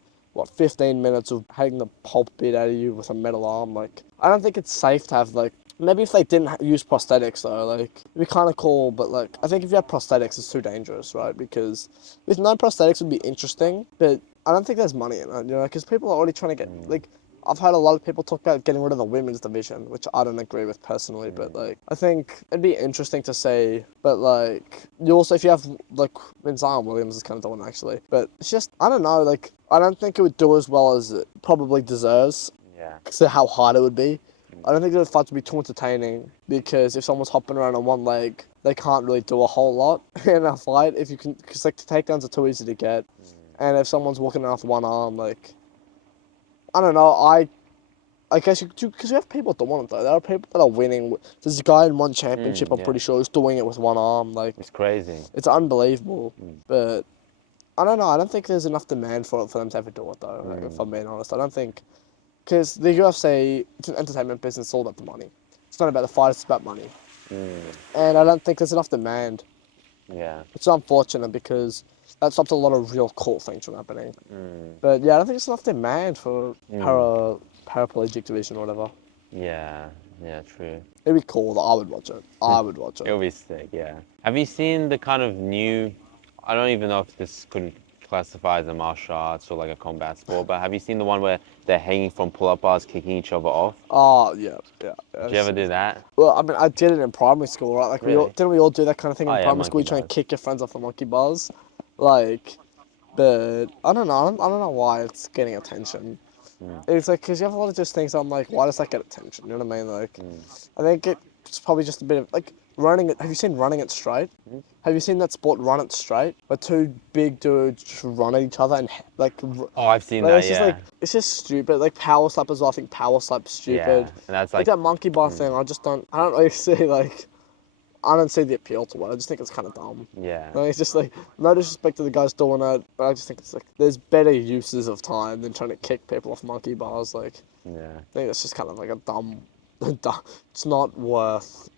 15 minutes of having the pulp bit out of you with a metal arm? Like, I don't think it's safe to have, like, maybe if they didn't use prosthetics though, like, it'd be kind of cool, but like, I think if you have prosthetics, it's too dangerous, right? Because with no prosthetics, it would be interesting, but I don't think there's money in it, because people are already trying to get, like, I've heard a lot of people talk about getting rid of the women's division, which I don't agree with personally, but like, I think it'd be interesting to see, but like, you also, if you have, like, Zion Williams is kind of doing actually, but it's just, I don't know, like, I don't think it would do as well as it probably deserves. Yeah. So how hard it would be. I don't think the fights would be too entertaining, because if someone's hopping around on one leg, they can't really do a whole lot in a fight, if you can, because like, the takedowns are too easy to get, and if someone's walking around with one arm, like, I don't know, I guess because you have people that want it though. There are people that are winning. There's a guy in one championship, I'm pretty sure, who's doing it with one arm. Like, It's crazy. it's unbelievable. But I don't know. I don't think there's enough demand for it for them to ever do it though. Like, if I'm being honest, I don't think, because the UFC, it's an entertainment business. It's all about the money. It's not about the fight. It's about money. And I don't think there's enough demand. Yeah. It's unfortunate because that stops a lot of real cool things from happening. But yeah, I don't think it's enough demand for paraplegic division or whatever. Yeah. Yeah. True. It'd be cool. I would watch it. I would watch it. It'll be sick. Yeah. Have you seen the kind of new? I don't even know if this could classify as a martial arts or like a combat sport, but have you seen the one where they're hanging from pull-up bars, kicking each other off? Oh yeah. Did you ever do that? Well, I mean, I did it in primary school, right? Like, Really? didn't we all do that kind of thing in yeah, primary school? You monkey try and bars. kick your friends off the monkey bars, like. But I don't know. I don't know why it's getting attention. It's like, because you have a lot of just things. I'm like, why does that get attention? You know what I mean? Like, I think it's probably just a bit of like running it. Have you seen running it straight? Have you seen that sport, run it straight, where two big dudes run at each other and like? Oh, I've seen Like, that. it's just like, it's just stupid. Like power slap as well. I think power slap's stupid. Yeah, and that's Like that monkey bar thing. I don't really see like. I don't see the appeal to it. I just think it's kind of dumb. Yeah. Like, it's just like, no disrespect to the guys doing it, but I just think it's like, there's better uses of time than trying to kick people off monkey bars. Like, Yeah. I think it's just kind of like a dumb, it's not worth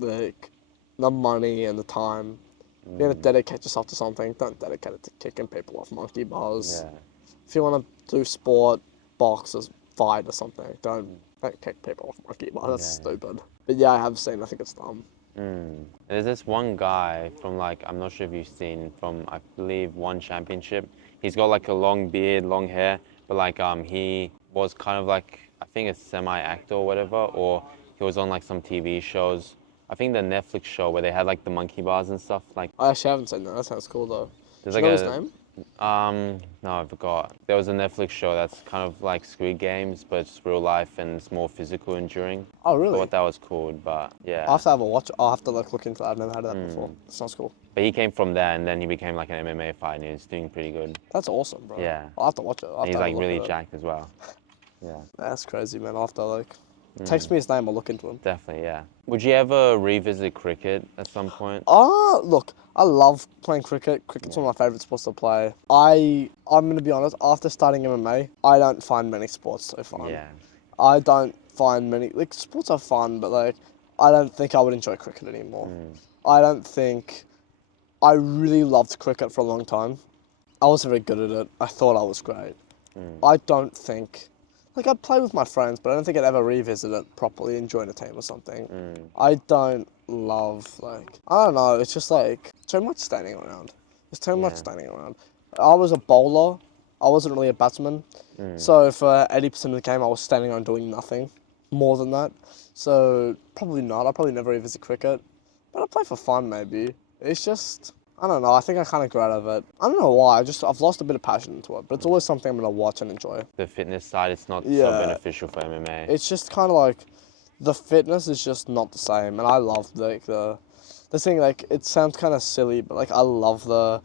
like the money and the time. You're gonna dedicate yourself to something, don't dedicate it to kicking people off monkey bars. Yeah. If you want to do sport, box, or fight or something, don't kick people off monkey bars. That's stupid. But yeah, I have seen. I think it's dumb. There's this one guy from like, I'm not sure if you've seen, from I believe one championship. He's got like a long beard, long hair, but like he was kind of like, I think a semi-actor or whatever, or he was on like some TV shows. I think the Netflix show where they had like the monkey bars and stuff. Like, I actually haven't seen that. That sounds cool though. there's Do like you know his name? No, I forgot. There was a Netflix show that's kind of like Squid Games, but it's real life and it's more physical enduring. Oh, I really? forgot what that was called, but yeah. I'll have to have a watch. I'll have to like look into that. I've never heard of that before. That sounds cool. But he came from there and then he became like an MMA fighter and he's doing pretty good. That's awesome, bro. Yeah. I'll have to watch it. I'll have And he's to have a like look really at it. jacked as well. Yeah, That's crazy, man. I'll have to like text me his name. I'll look into him. definitely, yeah. Would you ever revisit cricket at some point? Look, I love playing cricket. Cricket's one of my favourite sports to play. I'm gonna be honest. After starting MMA, I don't find many sports so fun. Yeah. I don't find many like sports are fun, but like I don't think I would enjoy cricket anymore. I don't think I really loved cricket for a long time. I wasn't very good at it. I thought I was great. I don't think like I'd play with my friends, but I don't think I'd ever revisit it properly and join a team or something. I don't love like I don't know. It's just like too much standing around. There's too much standing around. I was a bowler. I wasn't really a batsman. So for 80% of the game, I was standing around doing nothing more than that. So probably not. I'll probably never revisit cricket. But I'll play for fun maybe. It's just, I don't know. I think I kind of grew out of it. I don't know why. I've lost a bit of passion into it. But it's always something I'm going to watch and enjoy. The fitness side, it's not so Yeah. beneficial for MMA. It's just kind of like, the fitness is just not the same. And I love like the thing, like it sounds kind of silly, but like I love the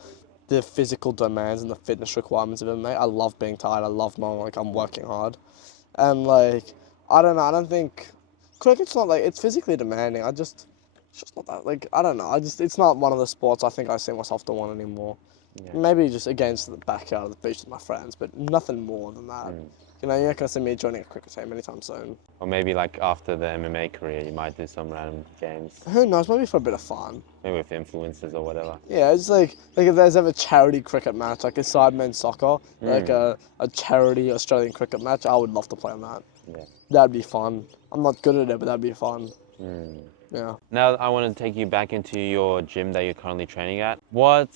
physical demands and the fitness requirements of MMA. I love being tired. I love knowing like I'm working hard. And like, I don't know, I don't think, cricket's not like, it's physically demanding. It's just not that, like, I don't know. It's not one of the sports I think I see myself doing anymore. Yeah. Maybe just against the backyard of the beach with my friends, but nothing more than that. You know, you're not going to see me joining a cricket team anytime soon. Or maybe like after the MMA career, you might do some random games, Who knows, maybe for a bit of fun. maybe with influencers or whatever. Yeah, it's like if there's ever a charity cricket match, like inside men's soccer, like a charity Australian cricket match, I would love to play on that. Yeah. That'd be fun. I'm not good at it, but that'd be fun. Yeah. Now I want to take you back into your gym that you're currently training at. What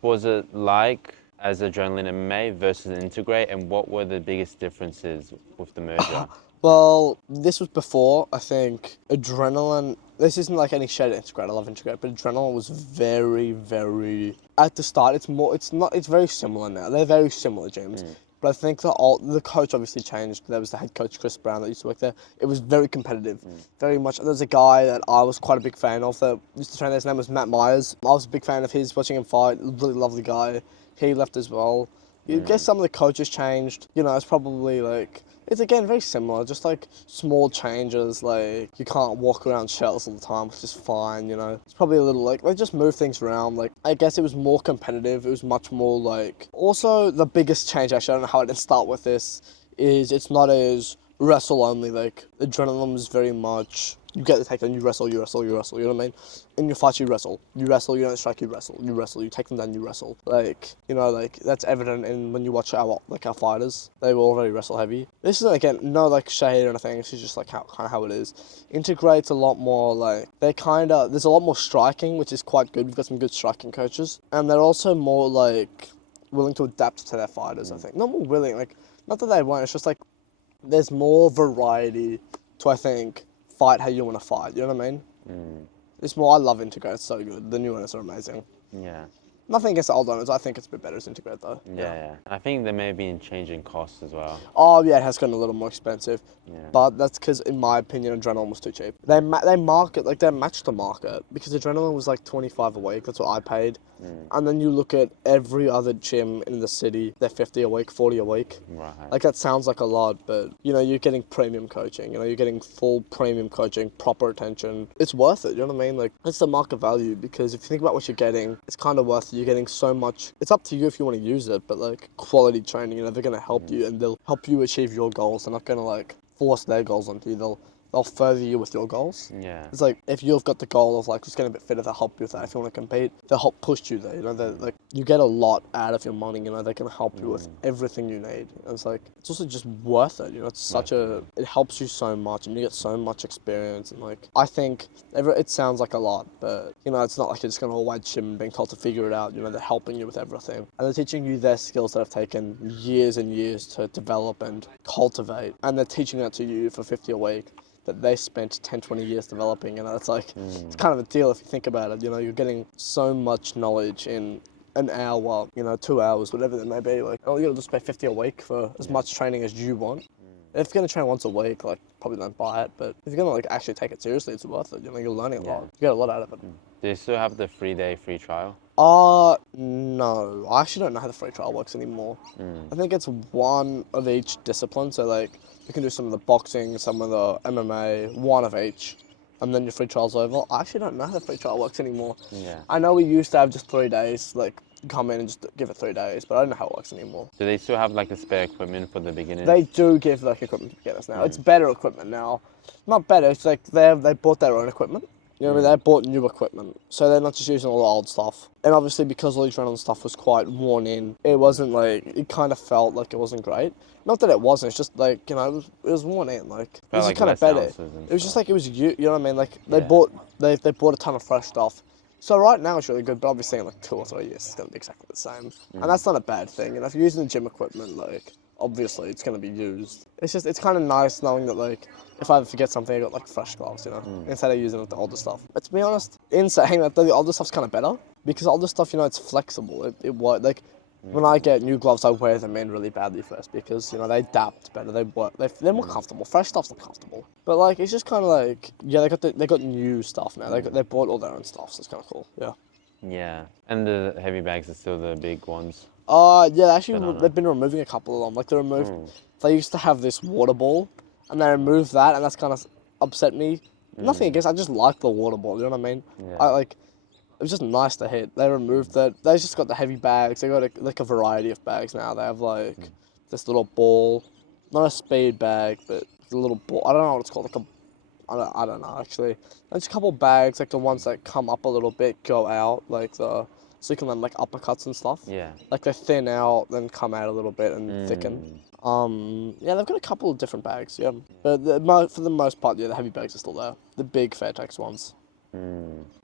was it like as adrenaline MMA versus integrate, and what were the biggest differences with the merger? Well, this was before, I think, adrenaline, this isn't like any shade at integrate, I love integrate, but adrenaline was very, very, at the start, it's very similar now. They're very similar gyms. But I think the coach obviously changed. There was the head coach, Chris Brown, that used to work there. It was very competitive, very much. There's a guy that I was quite a big fan of that used to train there. His name was Matt Myers. I was a big fan of his, watching him fight. Really lovely guy. He left as well. You guess some of the coaches changed. You know, it's probably like, it's again very similar, just like small changes, like you can't walk around shells all the time, which is fine, you know. It's probably a little like, they just move things around. Like, I guess it was more competitive, it was much more like, also the biggest change, actually, I don't know how I didn't start with this, is it's not as wrestle only, like adrenaline is very much, you get the takedown, you wrestle, you know what I mean? In your fights, you wrestle, you don't strike, you wrestle, you take them down, you wrestle. Like, you know, like, that's evident in when you watch our fighters, they were all very wrestle heavy. This is, again, no, like, shade or anything, this is just, like, kind of how it is. Integrate's a lot more, like, there's a lot more striking, which is quite good, we've got some good striking coaches, and they're also more, like, willing to adapt to their fighters, I think. Not more willing, like, not that they won't, it's just, like, there's more variety to, I think, fight how you want to fight, you know what I mean? It's more, I love Integrate, it's so good. The new owners are amazing. Yeah. Nothing against the old owners, I think it's a bit better as Integrate though. Yeah. I think there may be a change in costs as well. Oh yeah, it has gotten a little more expensive. Yeah. But that's because, in my opinion, Adrenaline was too cheap. They market, like they matched the market, because Adrenaline was like 25 a week, that's what I paid. And then you look at every other gym in the city, they're 50 a week, 40 a week. Right. Like that sounds like a lot, but you know, you're getting premium coaching, you know, you're getting full premium coaching, proper attention. It's worth it, you know what I mean? Like, it's the market value, because if you think about what you're getting, it's kind of worth it. You're getting so much, it's up to you if you want to use it, but like quality training, you know, they're going to help you and they'll help you achieve your goals. They're not going to like force their goals onto you. They'll further you with your goals. Yeah. It's like, if you've got the goal of like just getting a bit fitter, they'll help you with that. If you want to compete, they'll help push you there. You know, like, you get a lot out of your money. You know, they can help you with everything you need. And it's like, it's also just worth it. You know, it's it helps you so much, and you get so much experience. And like, I think it sounds like a lot, but you know, it's not like you're just going to a white gym and being told to figure it out. You know, they're helping you with everything, and they're teaching you their skills that have taken years and years to develop and cultivate, and they're teaching that to you for 50 a week that they spent 10, 20 years developing. You know, it's like, it's kind of a deal if you think about it. You know, you're getting so much knowledge in an hour, 2 hours, whatever it may be. Like, oh, you'll just pay 50 a week for as much training as you want. If you're gonna train once a week, like, probably don't buy it. But if you're gonna like actually take it seriously, it's worth it. You're learning a lot. You get a lot out of it. Do you still have the 3-day free trial? No. I actually don't know how the free trial works anymore. I think it's one of each discipline. So like, you can do some of the boxing, some of the MMA, one of each, and then your free trial's over. I actually don't know how the free trial works anymore. Yeah. I know we used to have just 3 days, like, come in and just give it 3 days, but I don't know how it works anymore. Do they still have like a spare equipment for the beginners? They do give like equipment to beginners now. It's better equipment now. Not better, it's like they bought their own equipment. You know what I mean? They bought new equipment. So they're not just using all the old stuff. And obviously because all the adrenaline stuff was quite worn in, it wasn't like, it kind of felt like it wasn't great. Not that it wasn't, it's just like, it was worn in. Like, it was just kind of better. It was just like, it was, you know what I mean? Like, they bought a ton of fresh stuff. So right now it's really good, but obviously in like 2 or 3 years it's going to be exactly the same. And that's not a bad thing. And if you're using the gym equipment, like, obviously it's going to be used. It's kind of nice knowing that, like, if I ever forget something, I got like fresh gloves, instead of using like, the older stuff. But to be honest, in saying that, the older stuff's kind of better because older stuff, it's flexible. It works. Like, when I get new gloves, I wear them in really badly first because, they adapt better. They work. They're more comfortable. Fresh stuff's not comfortable. But like, it's just kind of like, they got new stuff now. They bought all their own stuff, so it's kind of cool. Yeah. Yeah. And the heavy bags are still the big ones. Yeah. Actually, they've been removing a couple of them. Like they used to have this water ball, and they removed that, and that's kind of upset me. Nothing against. I just like the water ball. You know what I mean? Yeah. It was just nice to hit. They removed that. They just got the heavy bags. They got a variety of bags now. They have like this little ball, not a speed bag, but the little ball. I don't know what it's called. I don't know actually. There's a couple of bags, like the ones that come up a little bit, go out, so you can land like uppercuts and stuff. Yeah. Like they thin out, then come out a little bit and thicken. Yeah, they've got a couple of different bags. Yeah, but for the most part, the heavy bags are still there. The big Fairtex ones.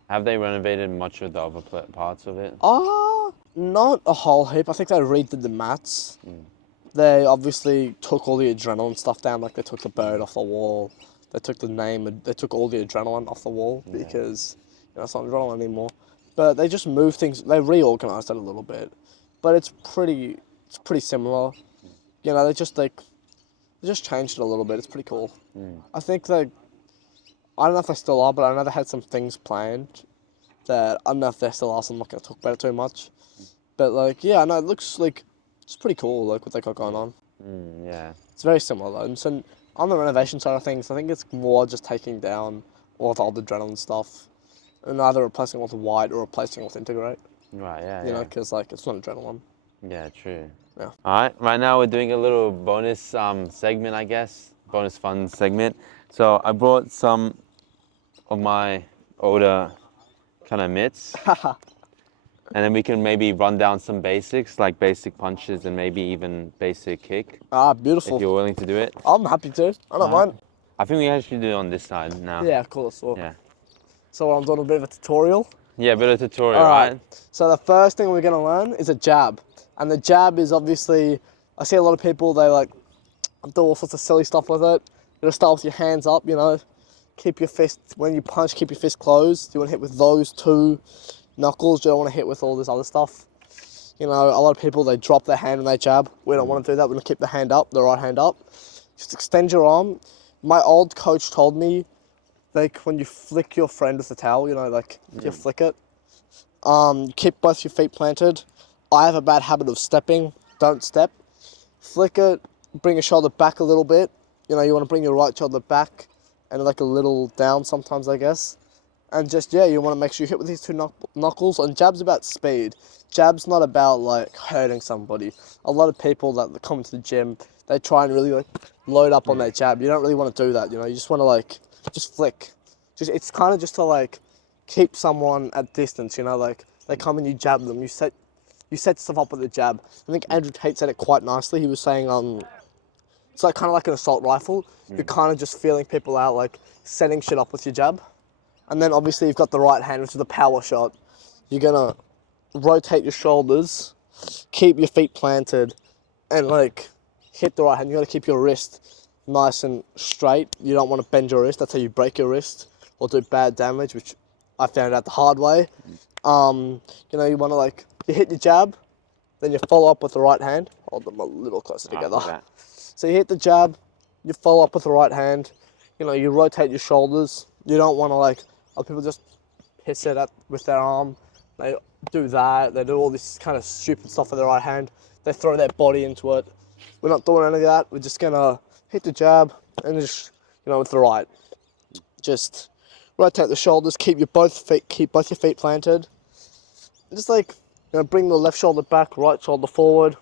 Have they renovated much of the other parts of it? Not a whole heap. I think they redid the mats. They obviously took all the adrenaline stuff down, like they took the bird off the wall. They took the name, they took all the adrenaline off the wall because it's not adrenaline anymore. But they just moved things, they reorganized it a little bit. But it's pretty similar. They just changed it a little bit. It's pretty cool. I think I don't know if they still are, but I know they had some things planned that I don't know if they're still are, so I'm not going to talk about it too much. But it looks like it's pretty cool, like what they got going on. Yeah. It's very similar though. And so on the renovation side of things, I think it's more just taking down all the old adrenaline stuff and either replacing it with white or replacing it with integrate. Right, yeah. You know, because it's not adrenaline. Yeah, true. Yeah. All right now we're doing a little bonus segment, I guess. Bonus fun segment. So I brought some of my older kind of mitts. And then we can maybe run down some basics, like basic punches and maybe even basic kick. Beautiful. If you're willing to do it. I'm happy to. I don't mind. I think we actually do it on this side now. Yeah, of course. Well, yeah. So I'm doing a bit of a tutorial. Yeah, a bit of a tutorial, right? So the first thing we're going to learn is a jab. And the jab is obviously, I see a lot of people, they do all sorts of silly stuff with it. You just start with your hands up, keep your fist, when you punch, keep your fist closed. You want to hit with those two knuckles. You don't want to hit with all this other stuff. A lot of people, they drop their hand when they jab. We don't want to do that. We want to keep the hand up, the right hand up. Just extend your arm. My old coach told me, when you flick your friend with the towel, you flick it. Keep both your feet planted. I have a bad habit of stepping. Don't step. Flick it. Bring your shoulder back a little bit. You want to bring your right shoulder back and a little down sometimes, I guess. And just, you want to make sure you hit with these two knuckles. And jab's about speed. Jab's not about, hurting somebody. A lot of people that come to the gym, they try and really, load up on their jab. You don't really want to do that, You just want to, just flick. It's kind of just to, keep someone at distance, They come and you jab them. You set yourself up with a jab. I think Andrew Tate said it quite nicely. He was saying, it's kind of like an assault rifle. You're kind of just feeling people out, setting shit up with your jab. And then obviously you've got the right hand, which is the power shot. You're gonna rotate your shoulders, keep your feet planted, and hit the right hand. You gotta keep your wrist nice and straight. You don't want to bend your wrist. That's how you break your wrist or do bad damage, which I found out the hard way. You want to You hit your jab, then you follow up with the right hand. Hold them a little closer together. So you hit the jab, you follow up with the right hand. You know, you rotate your shoulders. You don't want to like, other people just piss it at with their arm. They do that. They do all this kind of stupid stuff with their right hand. They throw their body into it. We're not doing any of that. We're just gonna hit the jab and just, you know, with the right. Just rotate the shoulders. Keep both your feet planted. Just like, you know, bring the left shoulder back, right shoulder forward.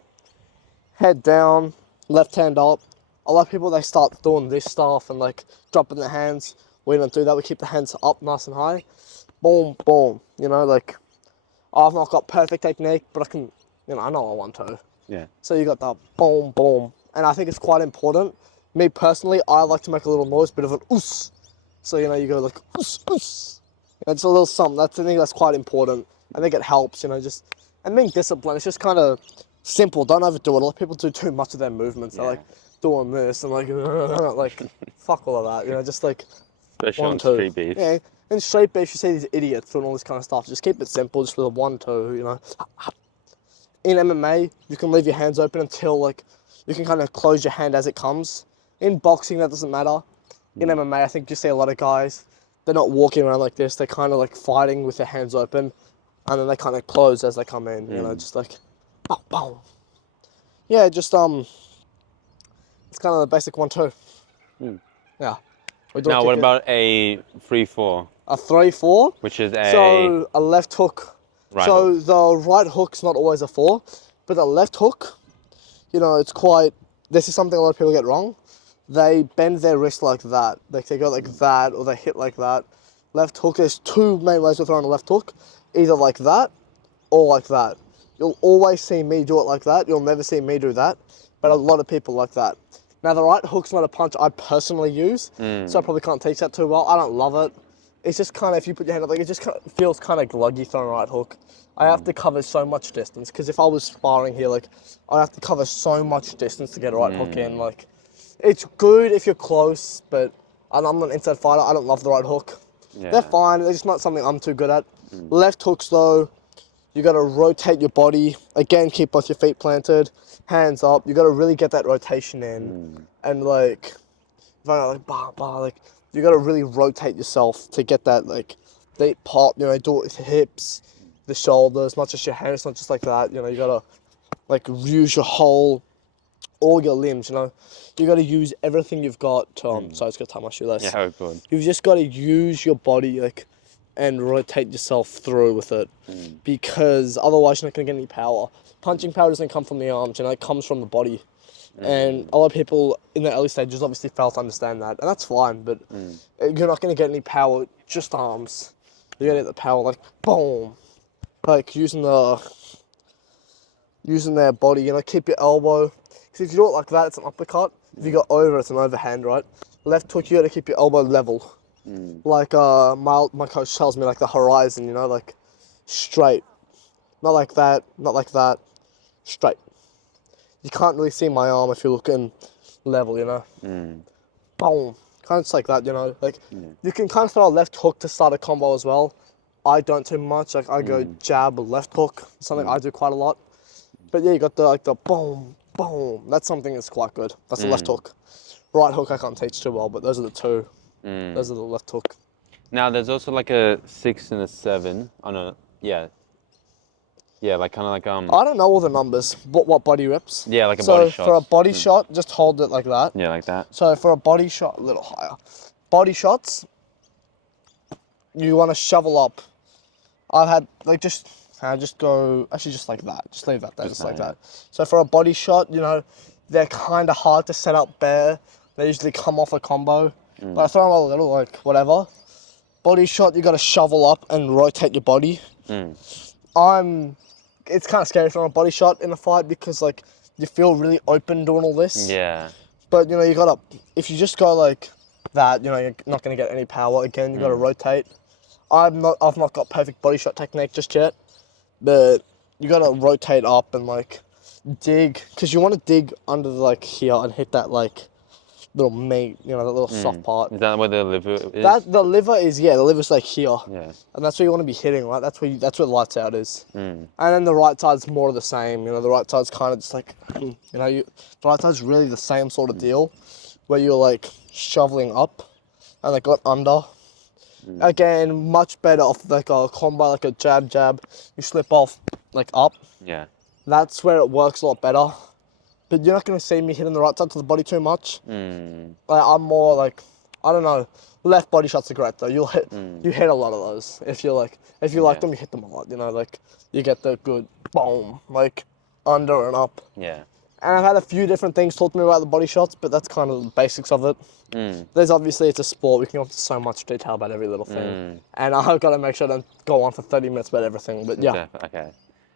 Head down, left hand up. A lot of people, they start doing this stuff and like dropping their hands. We don't do that. We keep the hands up nice and high. Boom, boom. You know, like, I've not got perfect technique, but I can, you know, I know I want to. Yeah. So you got that boom, boom. And I think it's quite important. Me personally, I like to make a little noise, bit of an oos. So, you know, you go like oos, oos. It's a little something. I think that's quite important. I think it helps, you know, just, and being disciplined, it's just kind of simple. Don't overdo it. A lot of people do too much of their movements. They're like doing this and like fuck all of that, you know, just like especially 1, on 2. street beef. Yeah, in street beef, you see these idiots doing all this kind of stuff. Just keep it simple, just with a 1, 2, you know. In MMA, you can leave your hands open until like, you can kind of close your hand as it comes. In boxing, that doesn't matter. In MMA, I think you see a lot of guys, they're not walking around like this. They're kind of like fighting with their hands open, and then they kind of close as they come in, you know, just like, boom, boom. Yeah, just, it's kind of the basic 1, 2. Yeah. Now, what about a 3-4? A 3-4? Which is a... So, a left hook. Right so, hook. the right hook's not always a 4, but the left hook, you know, it's quite, this is something a lot of people get wrong. They bend their wrist like that. Like, they go like that, or they hit like that. Left hook, there's 2 main ways of throwing a left hook. Either like that, or like that. You'll always see me do it like that. You'll never see me do that. But a lot of people like that. Now, the right hook's not a punch I personally use, so I probably can't teach that too well. I don't love it. It's just kind of, if you put your hand up, like, it just kind of feels kind of gluggy throwing a right hook. I have to cover so much distance, because if I was sparring here, like, I have to cover so much distance to get a right hook in. Like, it's good if you're close, but I'm not an inside fighter. I don't love the right hook. Yeah. They're fine. They're just not something I'm too good at. Left hooks, though, you got to rotate your body. Again, keep both your feet planted, hands up. You got to really get that rotation in. And like, if I like, bah, bah, like, you got to really rotate yourself to get that, like, deep pop, you know, do it with the hips, the shoulders, not just your hands, not just like that. You know, you got to, like, use your whole, all your limbs, you know. You got to use everything you've got to, sorry, I just got to tie my shoelace. Yeah, oh, good. You've just got to use your body, like, and rotate yourself through with it, because otherwise you're not going to get any power. Punching power doesn't come from the arms, you know, it comes from the body. And a lot of people in the early stages obviously fail to understand that, and that's fine, but you're not going to get any power, just arms. You're going to get the power, like, boom, like using their body, you know, keep your elbow. Because if you do it like that, it's an uppercut. If you go over, it's an overhand, right? Left hook, you got to keep your elbow level. Like my coach tells me, like the horizon, you know, like straight. Not like that, not like that, straight. You can't really see my arm if you're looking level, you know. Boom. Kind of just like that, you know. Like, you can kind of throw a left hook to start a combo as well. I don't too much. Like, I go jab, left hook. Something I do quite a lot. But yeah, you got the boom, boom. That's something that's quite good. That's the left hook. Right hook I can't teach too well, but those are the 2. Those are the left hook. Now, there's also like a 6 and a 7 on a, yeah, like kind of like I don't know all the numbers. What body reps? Yeah, like a body shot. So for a body shot, just hold it like that. Yeah, like that. So for a body shot, a little higher. Body shots, you want to shovel up. I've had like just go actually just like that. Just leave that there, just like that. So for a body shot, you know, they're kind of hard to set up bare. They usually come off a combo. But I throw them a little, like whatever. Body shot, you got to shovel up and rotate your body. It's kind of scary throwing a body shot in a fight because, like, you feel really open doing all this. Yeah. But, you know, you got to, if you just go like that, you know, you're not going to get any power. Again, you got to rotate. I've not got perfect body shot technique just yet, but you got to rotate up and, like, dig, because you want to dig under, like, here and hit that, like, little meat, you know, the little soft part. Is that where the liver is? The liver is, yeah, the liver's like here. Yeah. And that's where you want to be hitting, right? That's where the lights out is. And then the right side's more of the same. You know, the right side's kind of just like, you know, the right side's really the same sort of deal, where you're like shoveling up and like got under. Again, much better off like a combo, like a jab. You slip off like up. Yeah. That's where it works a lot better. But you're not going to see me hitting the right side to the body too much. Like, I'm more like, I don't know, left body shots are great though. You hit a lot of those. If you like them, you hit them a lot. You know, like you get the good boom, like under and up. Yeah. And I've had a few different things taught to me about the body shots, but that's kind of the basics of it. There's obviously, it's a sport. We can go into so much detail about every little thing. And I've got to make sure I don't go on for 30 minutes about everything. But yeah. Okay.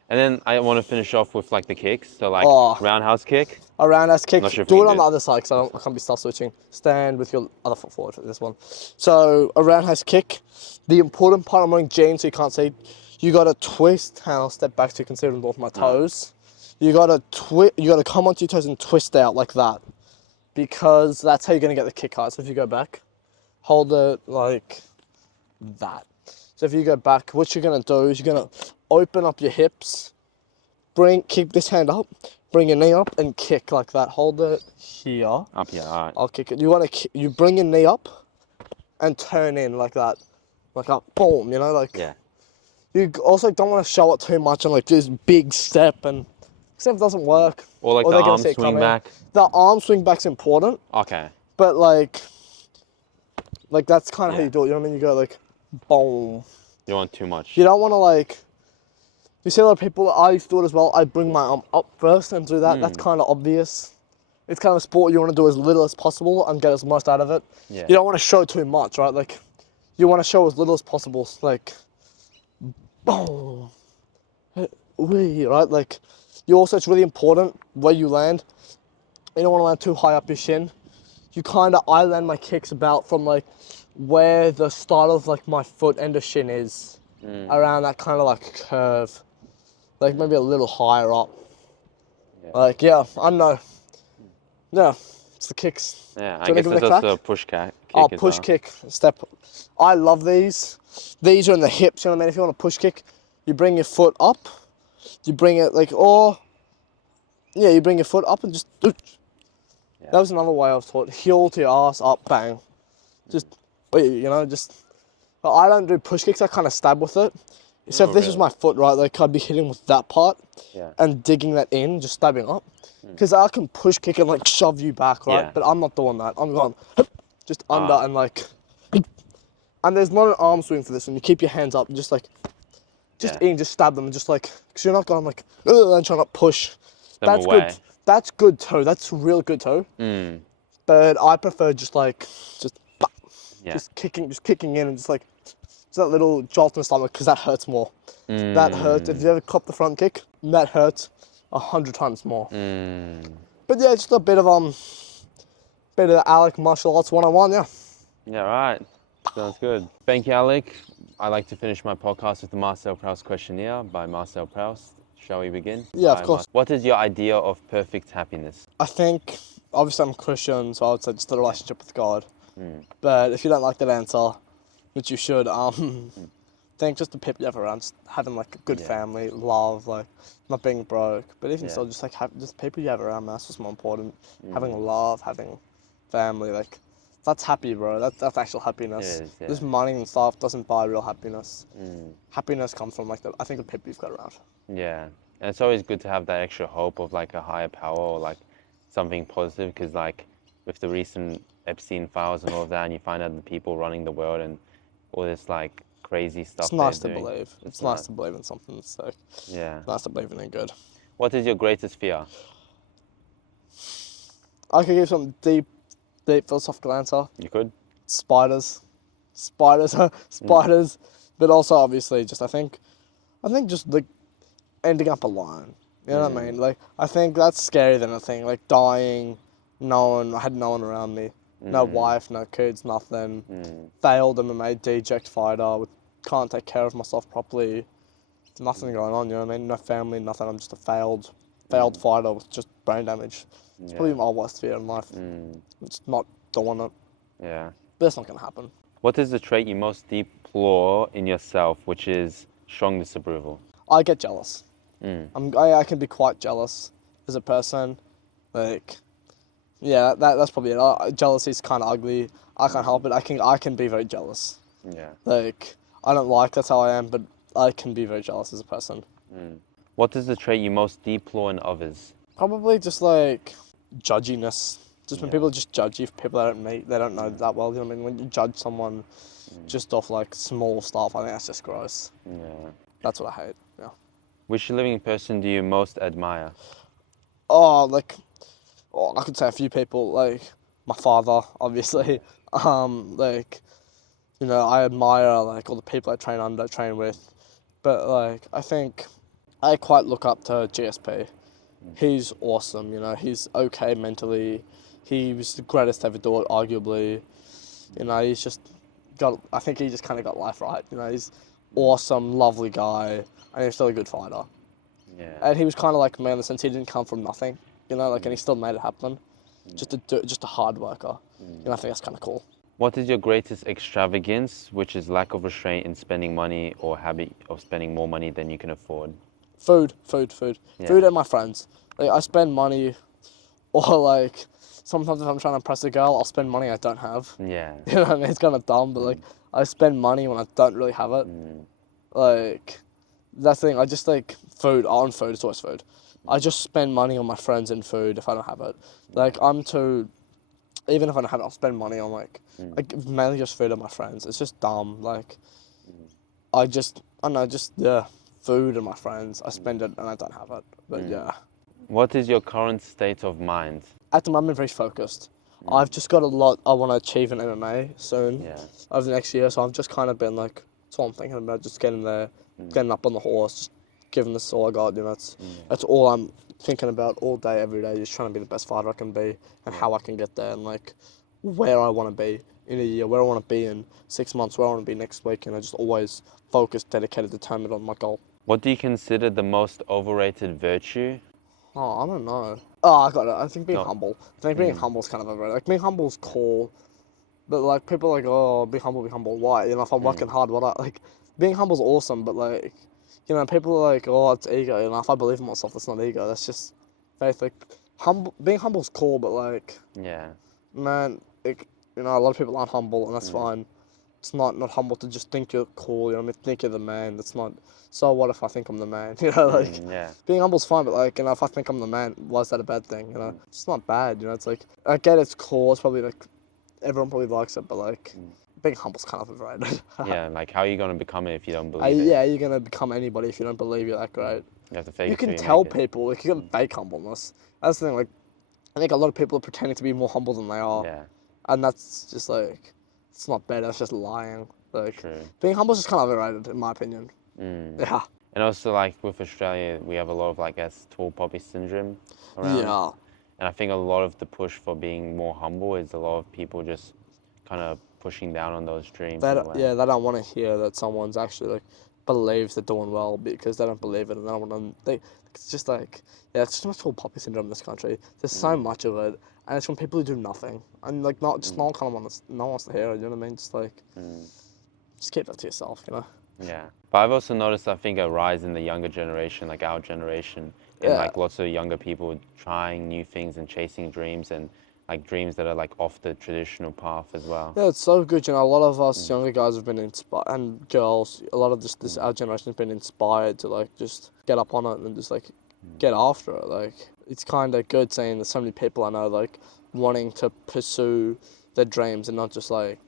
And then I want to finish off with like the kicks. So like roundhouse kick. A roundhouse kick. Not sure if do you it can on do the other side because I can't be stuff switching. Stand with your other foot forward for this one. So a roundhouse kick. The important part, I'm wearing jeans so you can't see. You got to twist. I'll step back so you can see them both my toes. You got to come onto your toes and twist out like that, because that's how you're going to get the kick hard. So if you go back, hold it like that. So if you go back, what you're going to do is you're going to open up your hips, keep this hand up, bring your knee up and kick like that. Hold it here. Up here, all right. I'll kick it. You bring your knee up and turn in like that. Like up, boom, you know, like. Yeah. You also don't want to show it too much and like this big step, and except it doesn't work. Or like the arm swing back. The arm swing back's important. Okay. But like that's kind of how you do it. You know what I mean? You go like, boom. You don't want too much. You don't want to like. You see a lot of people. I used to do it as well. I bring my arm up first and do that. That's kind of obvious. It's kind of a sport you want to do as little as possible and get as most out of it. Yeah. You don't want to show too much, right? Like, you want to show as little as possible. Like, boom. Right? Like, it's really important where you land. You don't want to land too high up your shin. I land my kicks about from like where the start of like my foot and the shin is, around that kind of like curve, like maybe a little higher up. Yeah. Like, yeah, I don't know. Yeah, it's the kicks. Yeah, I guess it's also a push kick. Oh, push kick, step. I love these. These are in the hips, you know what I mean? If you want a push kick, you bring your foot up. You bring it like, you bring your foot up and just, yeah. That was another way I was taught. Heel to your ass, up, bang. Just, you know, but I don't do push kicks, I kind of stab with it. So if this was my foot, right, like I'd be hitting with that part and digging that in, just stabbing up. Because I can push kick and like shove you back, right? Yeah. But I'm not doing that. I'm going just under and like, and there's not an arm swing for this one. You keep your hands up and just stab them and just like, because you're not going like, and trying to push. That's away. Good. That's good too. That's real good too. But I prefer just kicking in and just like, just that little jolt in the stomach, because that hurts more. That hurts. If you ever cop the front kick, that hurts 100 times more. But yeah, just a bit of Alec martial arts 101, yeah. Yeah, right. Sounds good. Thank you, Alec. I like to finish my podcast with the Marcel Proust Questionnaire by Marcel Proust. Shall we begin? Yeah, of course. What is your idea of perfect happiness? I think, obviously I'm Christian, so I would say just a relationship with God. But if you don't like that answer, which you should, think just the people you have around, just having like a good family, love, like not being broke. But even so, just like just people you have around, man, that's what's more important. Having love, having family, like that's happy, bro. That's actual happiness. It is, yeah. Just money and stuff doesn't buy real happiness. Happiness comes from like I think the people you've got around. Yeah, and it's always good to have that extra hope of like a higher power or like something positive, because like with the recent Epstein files and all of that, and you find out the people running the world and all this like crazy stuff. It's nice to believe. It's nice to believe in something. So yeah, it's nice to believe in it good. What is your greatest fear? I could give some deep philosophical answer. You could. Spiders, but also obviously just I think just like ending up alone. You know what I mean? Like I think that's scarier than a thing. Like dying, I had no one around me. No wife, no kids, nothing. Failed MMA, deject fighter, can't take care of myself properly. Nothing going on, you know what I mean? No family, nothing. I'm just a failed fighter with just brain damage. It's probably my worst fear in life. It's not doing it. Yeah. But it's not going to happen. What is the trait you most deplore in yourself, which is strong disapproval? I get jealous. I can be quite jealous as a person. Like, yeah, that's probably it. Jealousy is kind of ugly. I can't help it. I can be very jealous. Yeah. Like, I don't like that's how I am, but I can be very jealous as a person. What is the trait you most deplore in others? Probably just like judginess. Just when people just judge you for people they don't meet, they don't know that well. You know what I mean? When you judge someone just off like small stuff, I think that's just gross. Yeah. That's what I hate. Yeah. Which living person do you most admire? I could say a few people, like my father, obviously. Like, you know, I admire like all the people I train with, but like I think I quite look up to GSP. He's awesome, you know. He's okay mentally. He was the greatest to ever do it, arguably. You know, he's just got. I think he just kind of got life right. You know, he's awesome, lovely guy, and he's still a good fighter. Yeah. And he was kind of like me in the sense he didn't come from nothing. You know, like, and he still made it happen. Just a hard worker. And I think that's kind of cool. What is your greatest extravagance, which is lack of restraint in spending money or habit of spending more money than you can afford? Food. Yeah. Food and my friends. Like, I spend money, or like, sometimes if I'm trying to impress a girl, I'll spend money I don't have. Yeah. You know what I mean? It's kind of dumb, but like, I spend money when I don't really have it. Like, that's the thing. I just like food. On food, it's always food. I just spend money on my friends and food if I don't have it. Like, even if I don't have it, I'll spend money on like mainly just food on my friends. It's just dumb. Like, I don't know, food and my friends. I spend it and I don't have it. But yeah. What is your current state of mind? At the moment, I'm very focused. I've just got a lot I want to achieve in MMA soon, over the next year. So I've just kind of been like, that's what I'm thinking about, just getting there, getting up on the horse, just giving this all I got. You know, that's all I'm thinking about all day, every day, just trying to be the best fighter I can be and how I can get there and like where I want to be in a year, where I want to be in 6 months, where I want to be next week. And I just always focused, dedicated, determined on my goal. What do you consider the most overrated virtue? Oh, I don't know. Oh, I got it. I think being No. humble. I think being humble is kind of overrated. Like, being humble is cool, but like people are like, oh, be humble, be humble. Why? You know, if I'm working hard, being humble's awesome, but like, you know, people are like, oh, it's ego. You know, if I believe in myself, that's not ego. That's just faith. Like, being humble's cool, but like, man, like, you know, a lot of people aren't humble, and that's fine. It's not humble to just think you're cool. You know, what I mean, think you're the man. That's not. So what if I think I'm the man? You know, like, being humble's fine, but like, you know, if I think I'm the man, why is that a bad thing? You know, it's not bad. You know, it's like, I get it's cool. It's probably like, everyone probably likes it, but like, being humble's kind of overrated. Yeah, like how are you going to become it if you don't believe it? Yeah, you're going to become anybody if you don't believe you're that great. You have to fake You it till can you tell make it. people, like, you can fake humbleness. That's the thing, like, I think a lot of people are pretending to be more humble than they are. Yeah. And that's just like, it's not better, it's just lying. Like, True. being humble is just kind of overrated, in my opinion. Yeah. And also, like, with Australia, we have a lot of, like, tall poppy syndrome around. Yeah. And I think a lot of the push for being more humble is a lot of people just kind of pushing down on those dreams. They in a don't, way. yeah, they don't want to hear that someone's actually, like, believes they're doing well because they don't believe it and they don't want to, it's just like, yeah, it's just too much tall poppy syndrome in this country. There's so much of it, and it's from people who do nothing. And, like, no one wants to hear it, you know what I mean? Just, like, just keep that to yourself, you know? Yeah. But I've also noticed, I think, a rise in the younger generation, like our generation, in like lots of younger people trying new things and chasing dreams and like dreams that are like off the traditional path as well. Yeah, it's so good, you know, a lot of us younger guys have been inspired, and girls, a lot of this our generation has been inspired to like just get up on it and just like get after it. Like, it's kind of good seeing that so many people I know like wanting to pursue their dreams and not just like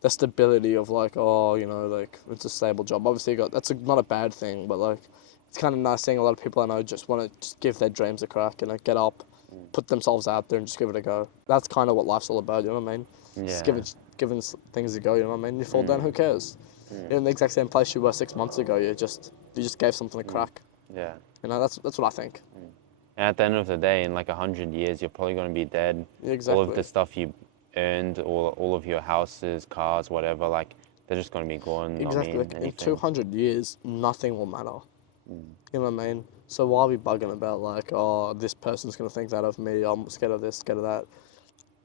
the stability of like, oh, you know, like it's a stable job. Obviously, that's not a bad thing, but like it's kind of nice seeing a lot of people I know just want to just give their dreams a crack and like get up, put themselves out there and just give it a go. That's kind of what life's all about, you know what I mean? Yeah. Just giving things a go, you know what I mean? You fall down, who cares? You're in the exact same place you were 6 months ago. You just gave something a crack. Yeah. You know, that's what I think. And at the end of the day, in like 100 years, you're probably going to be dead. Exactly. All of the stuff you earned, all of your houses, cars, whatever, like they're just going to be gone. Exactly. Not mean Like, in anything. 200 years, nothing will matter. You know what I mean? So why are we bugging about like, oh, this person's gonna think that of me? I'm scared of this, scared of that.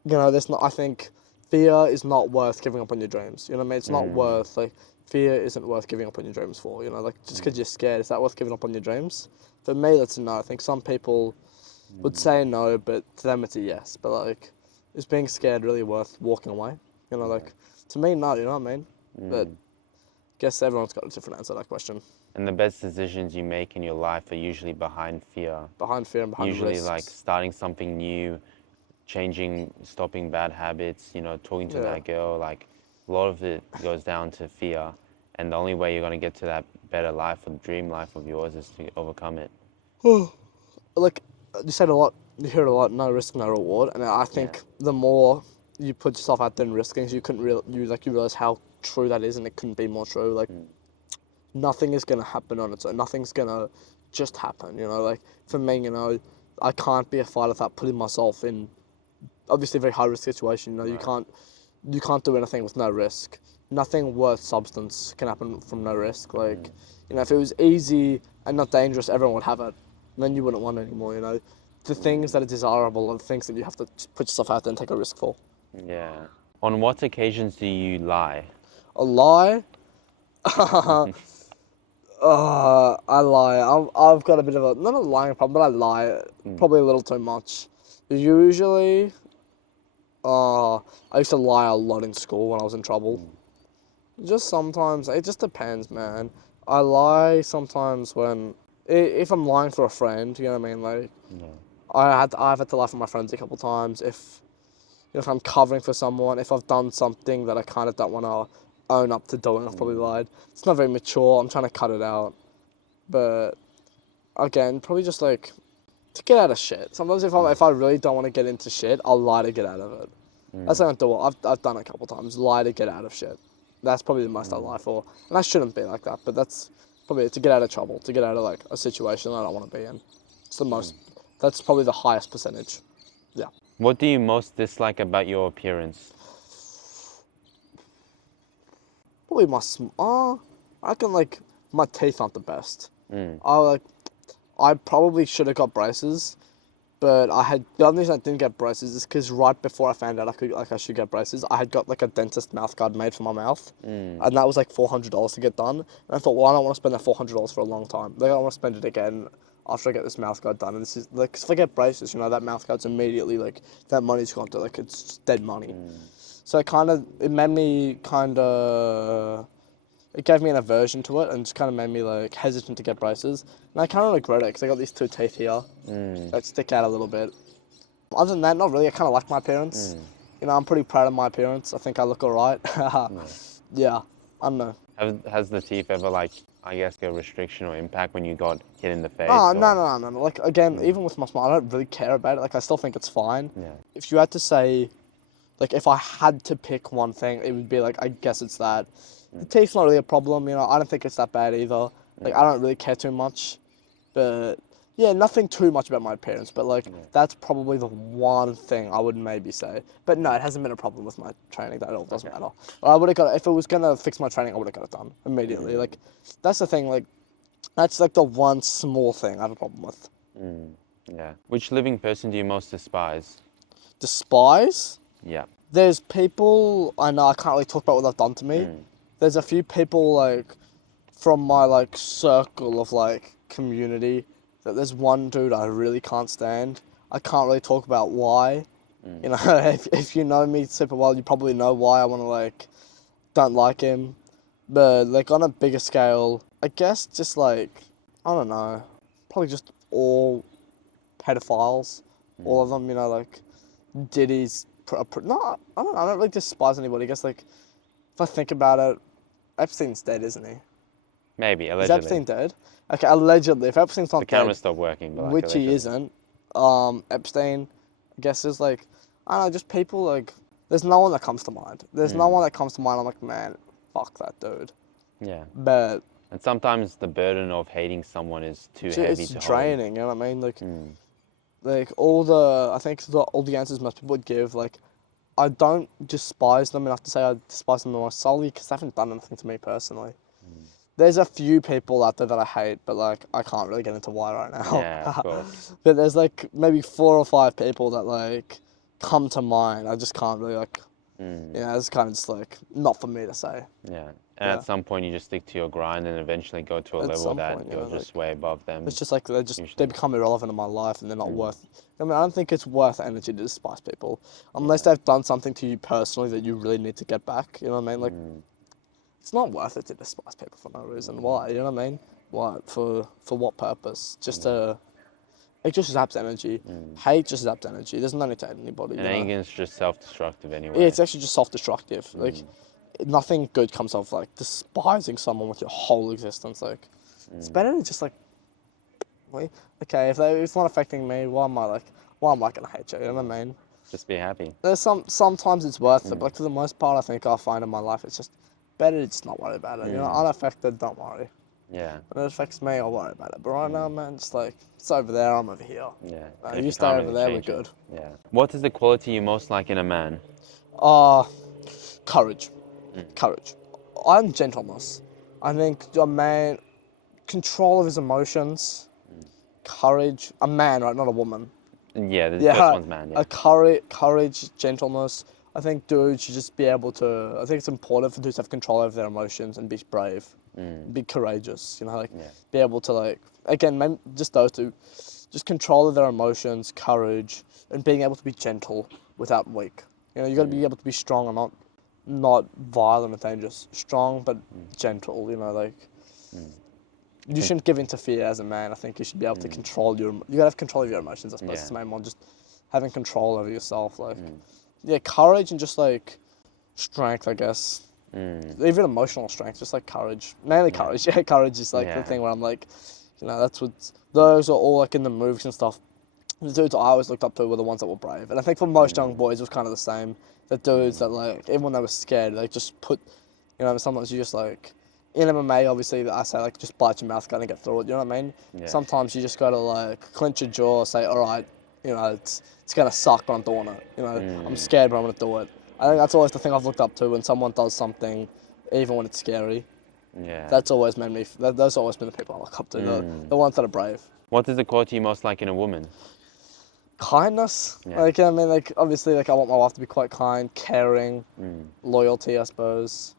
You know, there's not. I think fear is not worth giving up on your dreams. You know what I mean? It's not worth like fear isn't worth giving up on your dreams for. You know, like just because you're scared, is that worth giving up on your dreams? For me, that's a no. I think some people would say no, but to them it's a yes. But like, is being scared really worth walking away? You know, like to me, no. You know what I mean? But guess everyone's got a different answer to that question. And the best decisions you make in your life are usually behind fear. Behind fear and behind Usually risks. like starting something new, stopping bad habits, you know, talking to that girl, like a lot of it goes down to fear. And the only way you're going to get to that better life or dream life of yours is to overcome it. Like you said a lot, you hear it a lot, no risk, no reward. And I think the more you put yourself out there and risk things, you realize how true that is, and it couldn't be more true. Like nothing is gonna happen on its own. Nothing's gonna just happen. You know, like for me, you know, I can't be a fighter without putting myself in obviously a very high risk situation. You know, you can't do anything with no risk. Nothing worth substance can happen from no risk. Like, you know, if it was easy and not dangerous, everyone would have it. Then you wouldn't want it anymore. You know, the things that are desirable are the things that you have to put yourself out there and take a risk for. Yeah. On what occasions do you lie? A lie? I lie. I've got a bit of a, not a lying problem, but I lie probably a little too much. Usually, I used to lie a lot in school when I was in trouble. Just sometimes, it just depends, man. I lie sometimes when, if I'm lying for a friend, you know what I mean? Like, I've had to lie for my friends a couple times. If I'm covering for someone, if I've done something that I kind of don't want to own up to doing, I've probably lied. It's not very mature. I'm trying to cut it out. But again, probably just like to get out of shit. Sometimes if I really don't want to get into shit, I'll lie to get out of it. That's what I do. I've done it a couple times. Lie to get out of shit. That's probably the most I lie for. And I shouldn't be like that, but that's probably to get out of trouble, to get out of like a situation I don't want to be in. It's the most. That's probably the highest percentage. Yeah. What do you most dislike about your appearance? Probably I reckon like my teeth aren't the best. I probably should have got braces, but the only reason I didn't get braces is because right before I found out I should get braces, I had got like a dentist mouth guard made for my mouth, and that was like $400 to get done. And I thought, well, I don't want to spend that $400 for a long time. Like I don't want to spend it again after I get this mouth guard done. And this is like, 'cause if I get braces, you know, that mouth guard's immediately like that money's gone to like it's just dead money. So it made me it gave me an aversion to it and just kind of made me like hesitant to get braces. And I kind of regret it because I got these two teeth here that stick out a little bit. Other than that, not really. I kind of like my appearance. You know, I'm pretty proud of my appearance. I think I look all right. Yeah, I don't know. Has the teeth ever like, I guess, a restriction or impact when you got hit in the face? Oh, no. Like, again, even with my smile, I don't really care about it. Like, I still think it's fine. Yeah. If you had to say, like, if I had to pick one thing, it would be like, I guess it's that. The teeth's not really a problem, you know. I don't think it's that bad either. Like, I don't really care too much. But, yeah, nothing too much about my appearance. But, like, that's probably the one thing I would maybe say. But, no, it hasn't been a problem with my training. That all doesn't matter. But I would have got it. If it was going to fix my training, I would have got it done immediately. Like, that's the thing. Like, that's, like, the one small thing I have a problem with. Yeah. Which living person do you most despise? Despise? Yeah. There's people, I know I can't really talk about what they've done to me. There's a few people, like, from my, like, circle of, like, community, that there's one dude I really can't stand. I can't really talk about why. You know, if you know me super well, you probably know why I want to, like, don't like him. But, like, on a bigger scale, I guess just, like, I don't know, probably just all pedophiles. All of them, you know, like, Diddy's, no, I don't really despise anybody. I guess, like, if I think about it, Epstein's dead, isn't he? Maybe, allegedly. Is Epstein dead? Okay, allegedly. If Epstein's not The dead... camera stopped working, but like, which allegedly. he isn't. Epstein, I guess is like... I don't know, just people like... There's no one that comes to mind. There's no one that comes to mind. I'm like, man, fuck that dude. Yeah. But... And sometimes the burden of hating someone is too heavy to It's draining, hold. you know what I mean? Like, like all the answers most people would give, like, I don't despise them enough to say I despise them the most solely because they haven't done anything to me personally. There's a few people out there that I hate, but like I can't really get into why right now. Yeah, of course. But there's like maybe 4 or 5 people that like come to mind. I just can't really like, it's kind of just like not for me to say. Yeah. And at some point you just stick to your grind and eventually go to a At level some that point, you're just way above them. It's just like they usually. become irrelevant in my life and they're not worth. I mean, I don't think it's worth energy to despise people unless they've done something to you personally that you really need to get back. You know what I mean? Like, it's not worth it to despise people for no reason. Why? You know what I mean? Why? For what purpose? Just to. It just zaps energy. Hate just zaps energy. There's no need to hate anybody. And anger is just self-destructive anyway. Yeah, it's actually just self-destructive. Like, nothing good comes off like despising someone with your whole existence. Like, it's better to just like, wait, okay, if it's not affecting me, why am I gonna hate you? You know what I mean? Just be happy. There's sometimes it's worth it, but like for the most part, I think I find in my life it's just better to just not worry about it. You know, unaffected, don't worry. Yeah. When it affects me, I'll worry about it. But right now, man, just like, it's over there, I'm over here. Yeah. You stay over there, we're good. Yeah. What is the quality you most like in a man? Courage. Courage. I'm gentleness. I think a man, control of his emotions, courage. A man, right? Not a woman. Yeah, the first one's man. Yeah. Courage, gentleness. I think dudes should just be able to. I think it's important for dudes to have control over their emotions and be brave, be courageous. You know, like be able to like again, maybe just those two, just control of their emotions, courage, and being able to be gentle without weak. You know, you got to be able to be strong and not violent and dangerous. Strong but gentle. You know, like. You shouldn't give in to fear as a man. I think you should be able to control you gotta have control of your emotions, I suppose. It's the main one. Just having control over yourself. Like, courage and just like strength, I guess. Even emotional strength, just like courage. Mainly courage. Yeah, courage is like the thing where I'm like, that's what, those are all like in the movies and stuff. The dudes I always looked up to were the ones that were brave. And I think for most young boys, it was kind of the same. The dudes that like, even when they were scared, they just put, sometimes you just like, in MMA, obviously, I say, like, just bite your mouth, kind of get through it, you know what I mean? Yeah. Sometimes you just got to, like, clench your jaw, say, all right, it's going to suck, but I'm doing it. I'm scared, but I'm going to do it. I think that's always the thing I've looked up to when someone does something, even when it's scary. Yeah. That's always made me, those always been the people I look up to, the ones that are brave. What is the quality you most like in a woman? Kindness. Yeah. Like, I mean, like, obviously, like, I want my wife to be quite kind, caring, loyalty, I suppose.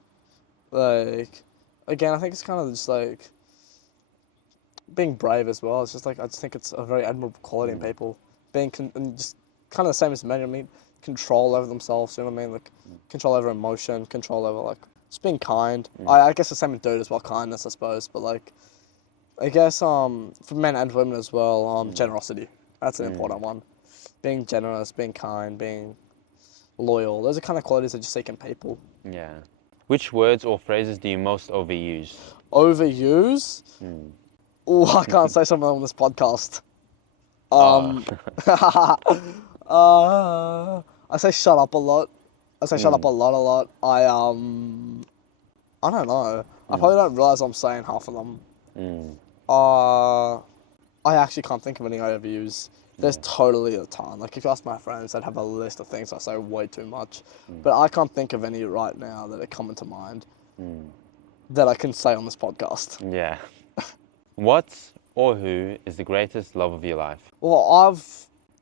Like... Again, I think it's kind of just like being brave as well. It's just like I just think it's a very admirable quality in people. Being and just kind of the same as men. I mean, control over themselves. You know what I mean? Like control over emotion, control over like just being kind. I guess the same with dude as well. Kindness, I suppose. But like, I guess for men and women as well, generosity. That's an important one. Being generous, being kind, being loyal. Those are kind of qualities that you seek in people. Yeah. Which words or phrases do you most overuse? Overuse? Oh, I can't say something on this podcast. I say shut up a lot. I say shut up a lot. I don't know. I probably don't realise I'm saying half of them. I actually can't think of any I overuse. There's totally a ton. Like, if you ask my friends, I'd have a list of things I say way too much. But I can't think of any right now that are coming to mind that I can say on this podcast. Yeah. What or who is the greatest love of your life? Well,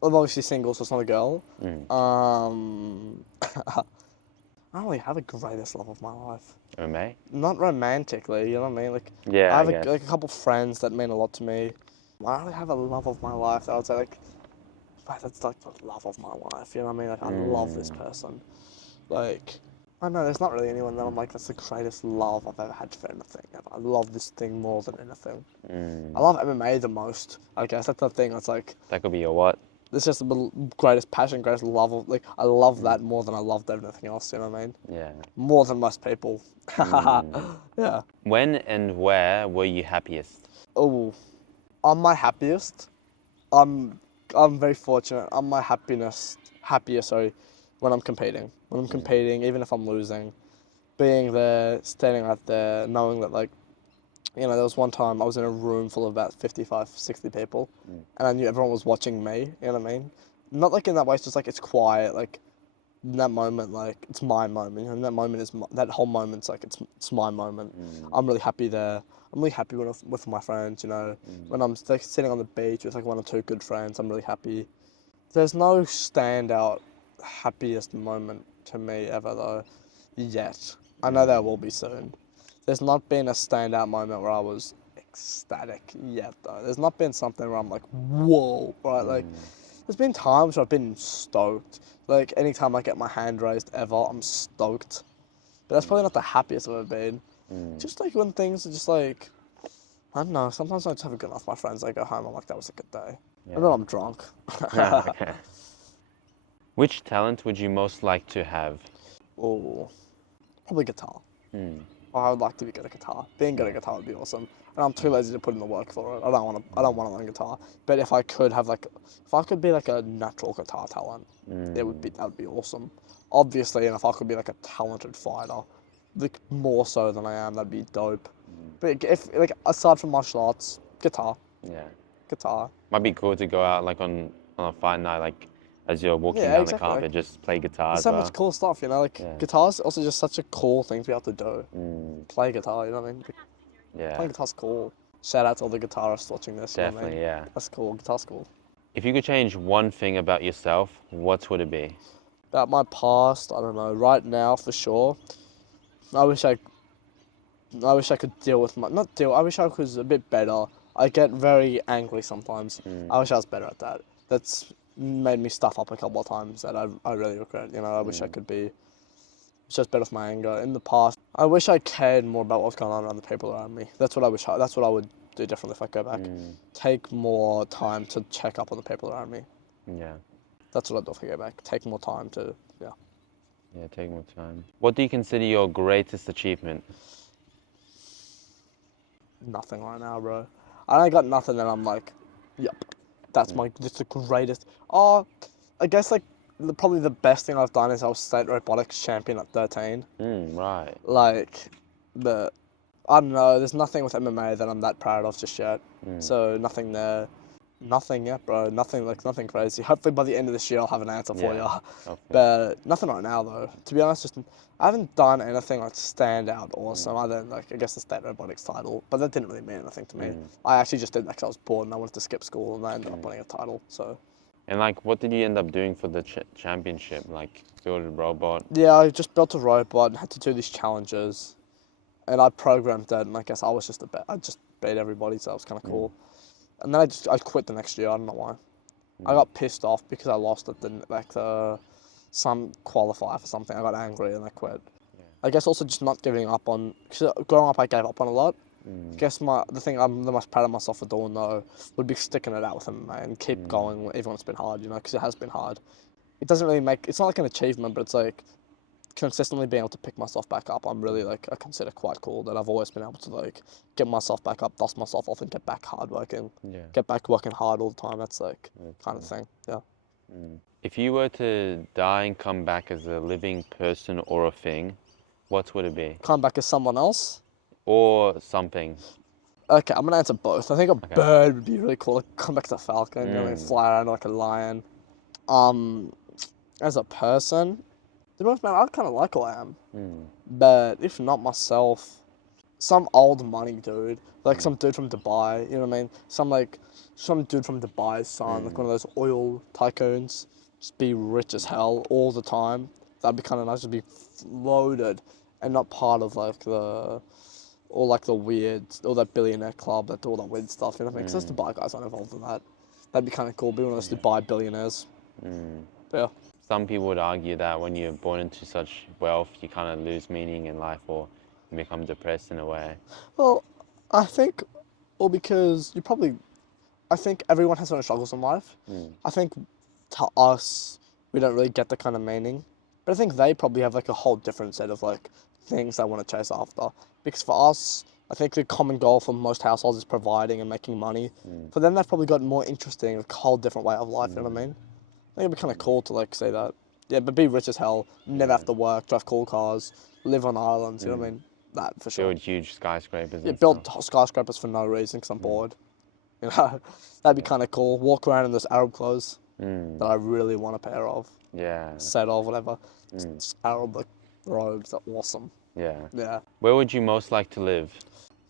I'm obviously single, so it's not a girl. I don't really have a greatest love of my life. MMA? Not romantically, you know what I mean? Like, yeah, I have a couple friends that mean a lot to me. I don't really have a love of my life that I would say, like, that's like the love of my life, you know what I mean? Like, I love this person. Like, I don't know, there's not really anyone that I'm like, that's the greatest love I've ever had for anything. I love this thing more than anything. I love MMA the most, I guess. That's the thing, it's like... That could be your what? It's just the greatest passion, greatest love of, like, I love that more than I loved everything else, you know what I mean? Yeah. More than most people. Yeah. When and where were you happiest? Oh, I'm my happiest. I'm very fortunate. I'm my happiest, when I'm competing. When I'm competing, even if I'm losing, being there, standing out there, knowing that, like, there was one time I was in a room full of about 55, 60 people, and I knew everyone was watching me, you know what I mean? Not like in that way, it's just like it's quiet, like, in that moment, like, it's my moment. And that moment is that whole moment's like it's my moment. I'm really happy there. I'm really happy with my friends. You know, when I'm like sitting on the beach with like one or two good friends, I'm really happy. There's no standout happiest moment to me ever though, yet. I know there will be soon. There's not been a standout moment where I was ecstatic yet though. There's not been something where I'm like, whoa, right? Like, there's been times where I've been stoked. Like, anytime I get my hand raised ever, I'm stoked. But that's probably not the happiest I've ever been. Just like when things are just like, I don't know, sometimes I just have a good enough with my friends. I go home, I'm like, that was a good day. Yeah. And then I'm drunk. Okay. Which talent would you most like to have? Oh, probably guitar. I would like to be good at guitar. Being good at guitar would be awesome. And I'm too lazy to put in the work for it. I don't want to learn guitar. But if I could be like a natural guitar talent, that would be awesome. Obviously, and if I could be like a talented fighter, like more so than I am, that'd be dope. But if like aside from martial arts, guitar. Yeah. Guitar. Might be cool to go out like on a fight night, like as you're walking Yeah, down exactly. the carpet, just play guitar There's as so well. much cool stuff, you know. Like guitar's also just such a cool thing to be able to do. Play guitar, you know what I mean? Yeah. Playing guitar's cool. Shout out to all the guitarists watching this. Definitely, you know what I mean? yeah. That's cool. Guitar's cool. If you could change one thing about yourself, what would it be? About my past, I don't know. Right now, for sure, I wish I could deal with I wish I was a bit better. I get very angry sometimes. I wish I was better at that. That's made me stuff up a couple of times that I really regret. You know, I wish I could be just better with my anger. In the past, I wish I cared more about what's going on around the people around me. That's what I would do differently if I go back. Take more time to check up on the people around me. Yeah. That's what I'd do if I go back. Take more time to, Yeah, take more time. What do you consider your greatest achievement? Nothing right now, bro. I got nothing that I'm like, yep, that's just the greatest. Oh, I guess like probably the best thing I've done is I was state robotics champion at 13. Right. Like, I don't know, there's nothing with MMA that I'm that proud of just yet. So nothing there. Nothing yet, bro. Nothing crazy. Hopefully by the end of this year I'll have an answer for you. Okay. But nothing right now though. To be honest, I haven't done anything like stand out awesome other than like I guess the state robotics title. But that didn't really mean anything to me. I actually just did that because I was bored and I wanted to skip school and I ended up winning a title. So. And like, what did you end up doing for the championship? Like, build a robot? Yeah, I just built a robot and had to do these challenges, and I programmed it. And I guess I just beat everybody, so that was kind of cool. And then I quit the next year. I don't know why. I got pissed off because I lost at some qualifier for something. I got angry and I quit. Yeah. I guess also just not giving up on. Cause growing up, I gave up on a lot. I guess the thing I'm the most proud of myself for doing though would be sticking it out with MMA and keep going even when it's been hard. You know, because it has been hard. It doesn't really it's not like an achievement, but it's like consistently being able to pick myself back up. I'm really I consider quite cool that I've always been able to get myself back up, dust myself off, and get back hard working. Yeah. Get back working hard all the time. That's kind of thing. Yeah. If you were to die and come back as a living person or a thing, what would it be? Come back as someone else? Or something. Okay, I'm gonna answer both. I think a bird would be really cool. Like, come back as a falcon, you know, fly around like a lion. As a person, to be honest, man, I kind of like who I am. But if not myself, some old money dude, like some dude from Dubai, you know what I mean? Some dude from Dubai's son, like one of those oil tycoons, just be rich as hell all the time. That'd be kind of nice to be loaded and not part of the that billionaire club that do all that weird stuff, you know what I mean? Because those Dubai guys aren't involved in that. That'd be kind of cool, be one of those Dubai billionaires. Yeah. Some people would argue that when you're born into such wealth, you kind of lose meaning in life or you become depressed in a way. Well, I think, because I think everyone has their own struggles in life. I think to us, we don't really get the kind of meaning. But I think they probably have a whole different set of things they want to chase after. Because for us, I think the common goal for most households is providing and making money. For them, they've probably got more interesting, a whole different way of life, you know what I mean? I think it'd be kind of cool to say that. Yeah, but be rich as hell, never have to work, drive cool cars, live on islands, you know what I mean? That for sure. Build huge skyscrapers. Yeah, build skyscrapers for no reason because I'm bored. You know, that'd be kind of cool. Walk around in those Arab clothes that I really want a pair of. Yeah. set of whatever. Mm. Just Arabic robes are awesome. Yeah. Yeah. Where would you most like to live?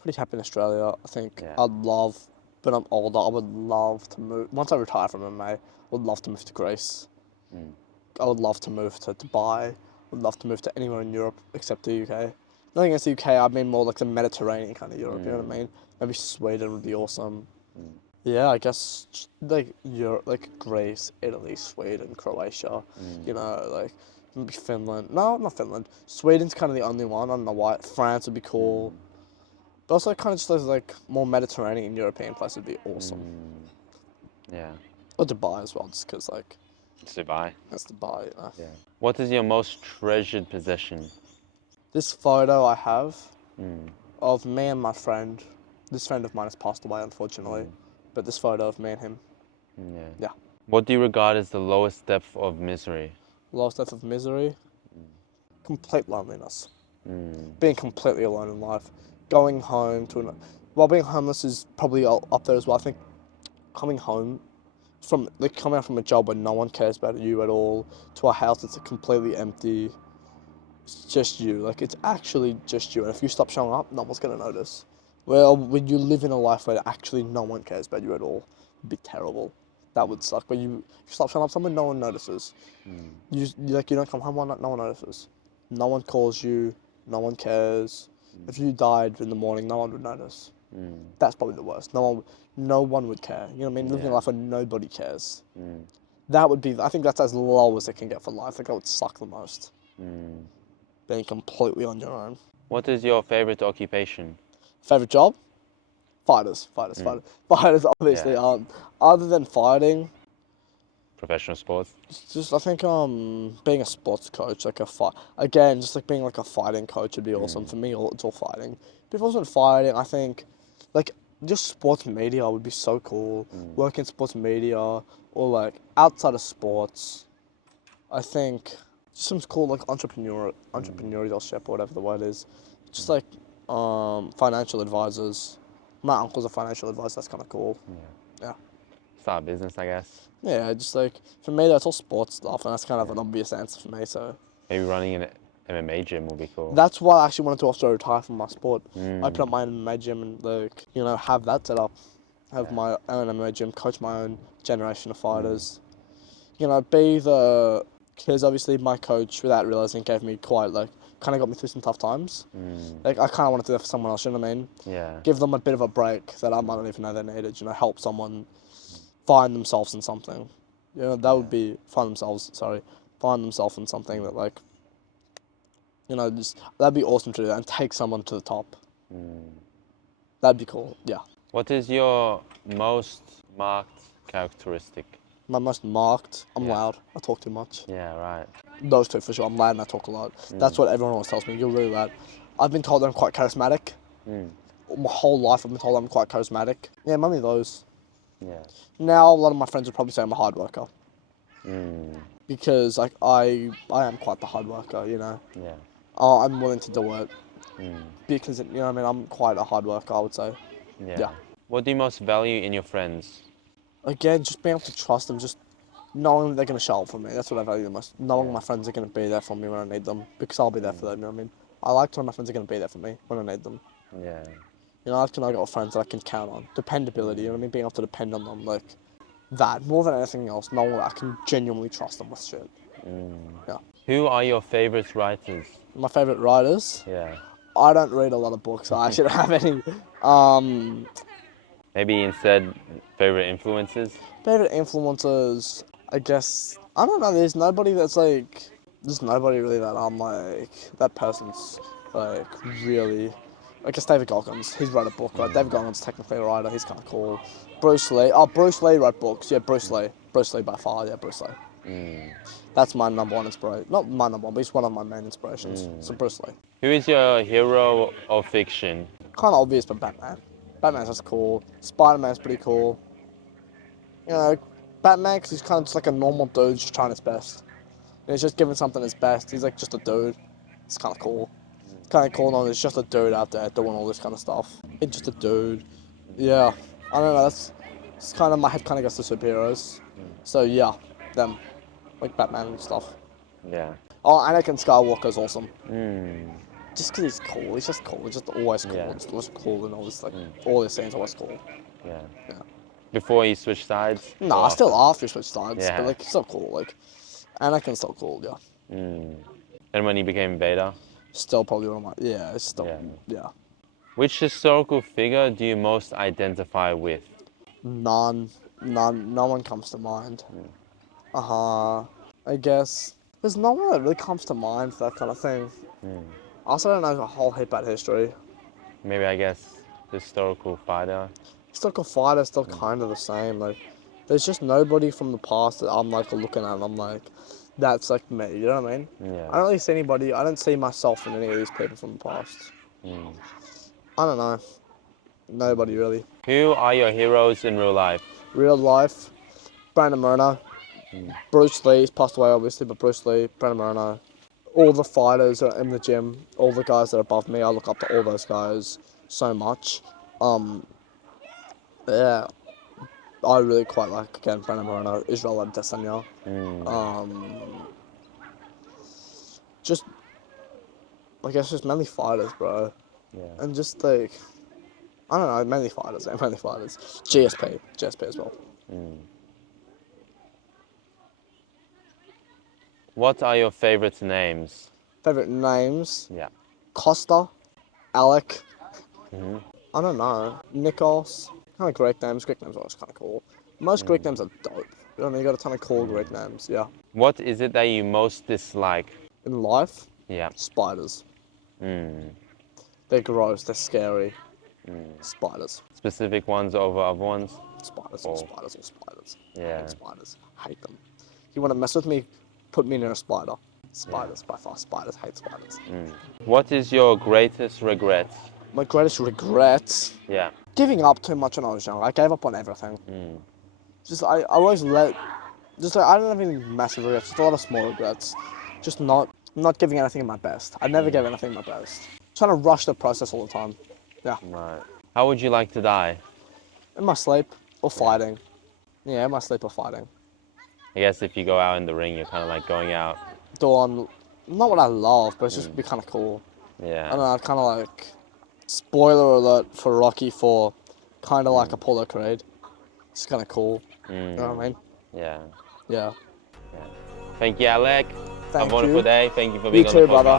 Pretty happy in Australia. I think Yeah. I'd love, when I'm older, I would love to move. Once I retire from MMA, I would love to move to Greece. Mm. I would love to move to Dubai. I would love to move to anywhere in Europe except the UK. Nothing against the UK, I mean more like the Mediterranean kind of Europe, you know what I mean? Maybe Sweden would be awesome. Mm. Yeah, I guess like Europe, like Greece, Italy, Sweden, Croatia, you know, like maybe Finland. No, not Finland. Sweden's kind of the only one. I don't know why. France would be cool. But also kind of just those like more Mediterranean European places would be awesome. Yeah. Or Dubai as well, just because like Dubai. that's Dubai, you know. Yeah. What is your most treasured possession? This photo I have Mm. of me and my friend. This friend of mine has passed away, unfortunately. But this photo of me and him. Yeah. Yeah. What do you regard as the lowest depth of misery? Last death of misery. Complete loneliness. Mm. Being completely alone in life. Going home to well, being homeless is probably up there as well. I think coming home from like coming out from a job where no one cares about you at all to a house that's completely empty. It's just you. Like it's actually just you. And if you stop showing up, no one's gonna notice. Well, when you live in a life where actually no one cares about you at all, it'd be terrible. That would suck. But if you stop showing up somewhere, no one notices. You don't come home one night, no one notices. No one calls you. No one cares. If you died in the morning, no one would notice. That's probably the worst. No one would care. You know what I mean? Living a life where nobody cares. That would be. I think that's as low as it can get for life. I think that would suck the most. Being completely on your own. What is your favorite occupation? Favorite job? Fighters, obviously. Yeah. Other than fighting, Professional sports? just I think being a sports coach, like just like being like a fighting coach would be awesome. For me, it's all fighting. But if it wasn't fighting, I think like just sports media would be so cool. Work in sports media or like outside of sports. I think just some cool like entrepreneurship or whatever the word is. Just like financial advisors. My uncle's a financial advisor. That's kind of cool. Yeah. Start a business, I guess. Yeah, just like for me, that's all sports stuff, and that's kind of an obvious answer for me. So Maybe running an MMA gym will be cool. that's why I actually wanted to also retire from my sport. Open up my MMA gym and like have that set up, have my own MMA gym, coach my own generation of fighters. Be the because obviously my coach, without realizing, gave me quite like kind of got me through some tough times. Like I kind of wanted to do that for someone else. You know what I mean? Yeah. Give them a bit of a break that I might not even know they needed. Help someone find themselves in something. That would be find themselves in something that like, just that'd be awesome to do that and take someone to the top. That'd be cool. Yeah. What is your most marked characteristic? My most marked. I'm loud. I talk too much. Yeah, right. Those two for sure. I'm loud and I talk a lot. That's what everyone always tells me. You're really loud. I've been told that I'm quite charismatic. My whole life I've been told I'm quite charismatic. Yeah, mainly those. Yeah. Now a lot of my friends would probably say I'm a hard worker. Because like I am quite the hard worker, Yeah. I'm willing to do it. Because I'm quite a hard worker, I would say. Yeah. What do you most value in your friends? Again, just being able to trust them, just knowing they're going to show up for me. That's what I value the most. Knowing my friends are going to be there for me when I need them, because I'll be there for them. You know what I mean? I like to know my friends are going to be there for me when I need them. Yeah. I like to know I got friends that I can count on. Dependability, you know what I mean? Being able to depend on them, like that more than anything else. Knowing that I can genuinely trust them with shit. Yeah. Who are your favorite writers? My favorite writers. Yeah. I don't read a lot of books. So I actually don't have any. Maybe instead, favorite influences? Favorite influencers, I guess. I don't know. There's nobody really that I'm like that person's like really. I guess David Goggins. He's wrote a book, right? David Goggins is technically a writer. He's kind of cool. Bruce Lee. Oh, Bruce Lee wrote books. Yeah, Bruce Lee. Bruce Lee by far. Yeah, Bruce Lee. That's my number one inspiration. Not my number one, but he's one of my main inspirations. So Bruce Lee. Who is your hero of fiction? Kind of obvious, but Batman. Batman's just cool. Spider-Man's pretty cool. Batman, because he's kind of just like a normal dude just trying his best. He's just giving something his best. He's like just a dude. It's kind of cool. It's kind of cool knowing there's just a dude out there doing all this kind of stuff. He's just a dude. Yeah. I don't know, it's kind of, my head kind of goes to superheroes. So yeah, them. like Batman and stuff. Yeah. Oh, Anakin Skywalker's awesome. Mm. Just because he's cool. He's just cool. He's just always cool. Yeah. Just always cool and all this, like, all his scenes always cool. Yeah. Yeah. Before you switched sides? Nah, Or still after he switched sides, Yeah. but, like, he's still cool. Like, Anakin's still cool, yeah. Mm. And when he became Vader? Still probably one of my, yeah, it's still, Yeah. yeah. Which historical figure do you most identify with? None, no one comes to mind. I guess there's no one that really comes to mind for that kind of thing. I also don't know a whole heap about history. Maybe, I guess, historical fighter. Historical fighters still kind of the same. Like, there's just nobody from the past that I'm like looking at and I'm like, that's like me. You know what I mean? Yeah. I don't really see anybody. I don't see myself in any of these people from the past. I don't know. Nobody really. Who are your heroes in real life? Real life, Brandon Murno, Bruce Lee. He's passed away obviously, but Bruce Lee, Brandon Murno. All the fighters that are in the gym, all the guys that are above me, I look up to all those guys so much. Yeah, I really quite like, again, Brandon Moreno, Israel Adesanya. Just, I guess, just mainly fighters, bro. Yeah. And just like, I don't know, mainly fighters, mainly fighters. GSP as well. What are your favorite names? Favorite names? Yeah. Costa, Alec. I don't know, Nikos. Kind of Greek names. Greek names are always kind of cool. Most Greek names are dope. You know what I mean? You got a ton of cool Greek names. Yeah. What is it that you most dislike? In life, Yeah. spiders. They're gross. They're scary. Spiders. Specific ones over other ones? Spiders. All spiders. All spiders. Yeah. I hate spiders. Hate them. You want to mess with me? Put me near a spider. Spiders, by far. Spiders. Hate spiders. What is your greatest regret? My greatest regrets. Yeah. Giving up too much when I was young. I gave up on everything. Just I always let. Just like, I don't have any massive regrets. Just a lot of small regrets. Just not giving anything my best. I never gave anything my best. Trying to rush the process all the time. Yeah. Right. How would you like to die? In my sleep or fighting. Yeah, in my sleep or fighting. I guess if you go out in the ring, you're kind of like going out. Doing not what I love, but it's just be kind of cool. Yeah. I don't know. Kind of like spoiler alert for Rocky 4. Kind of like Apollo Creed. It's kind of cool. You know what I mean? Yeah. Yeah. Thank you, Alec. Thank Have a wonderful you. day. Thank you for being You on the too, podcast. brother.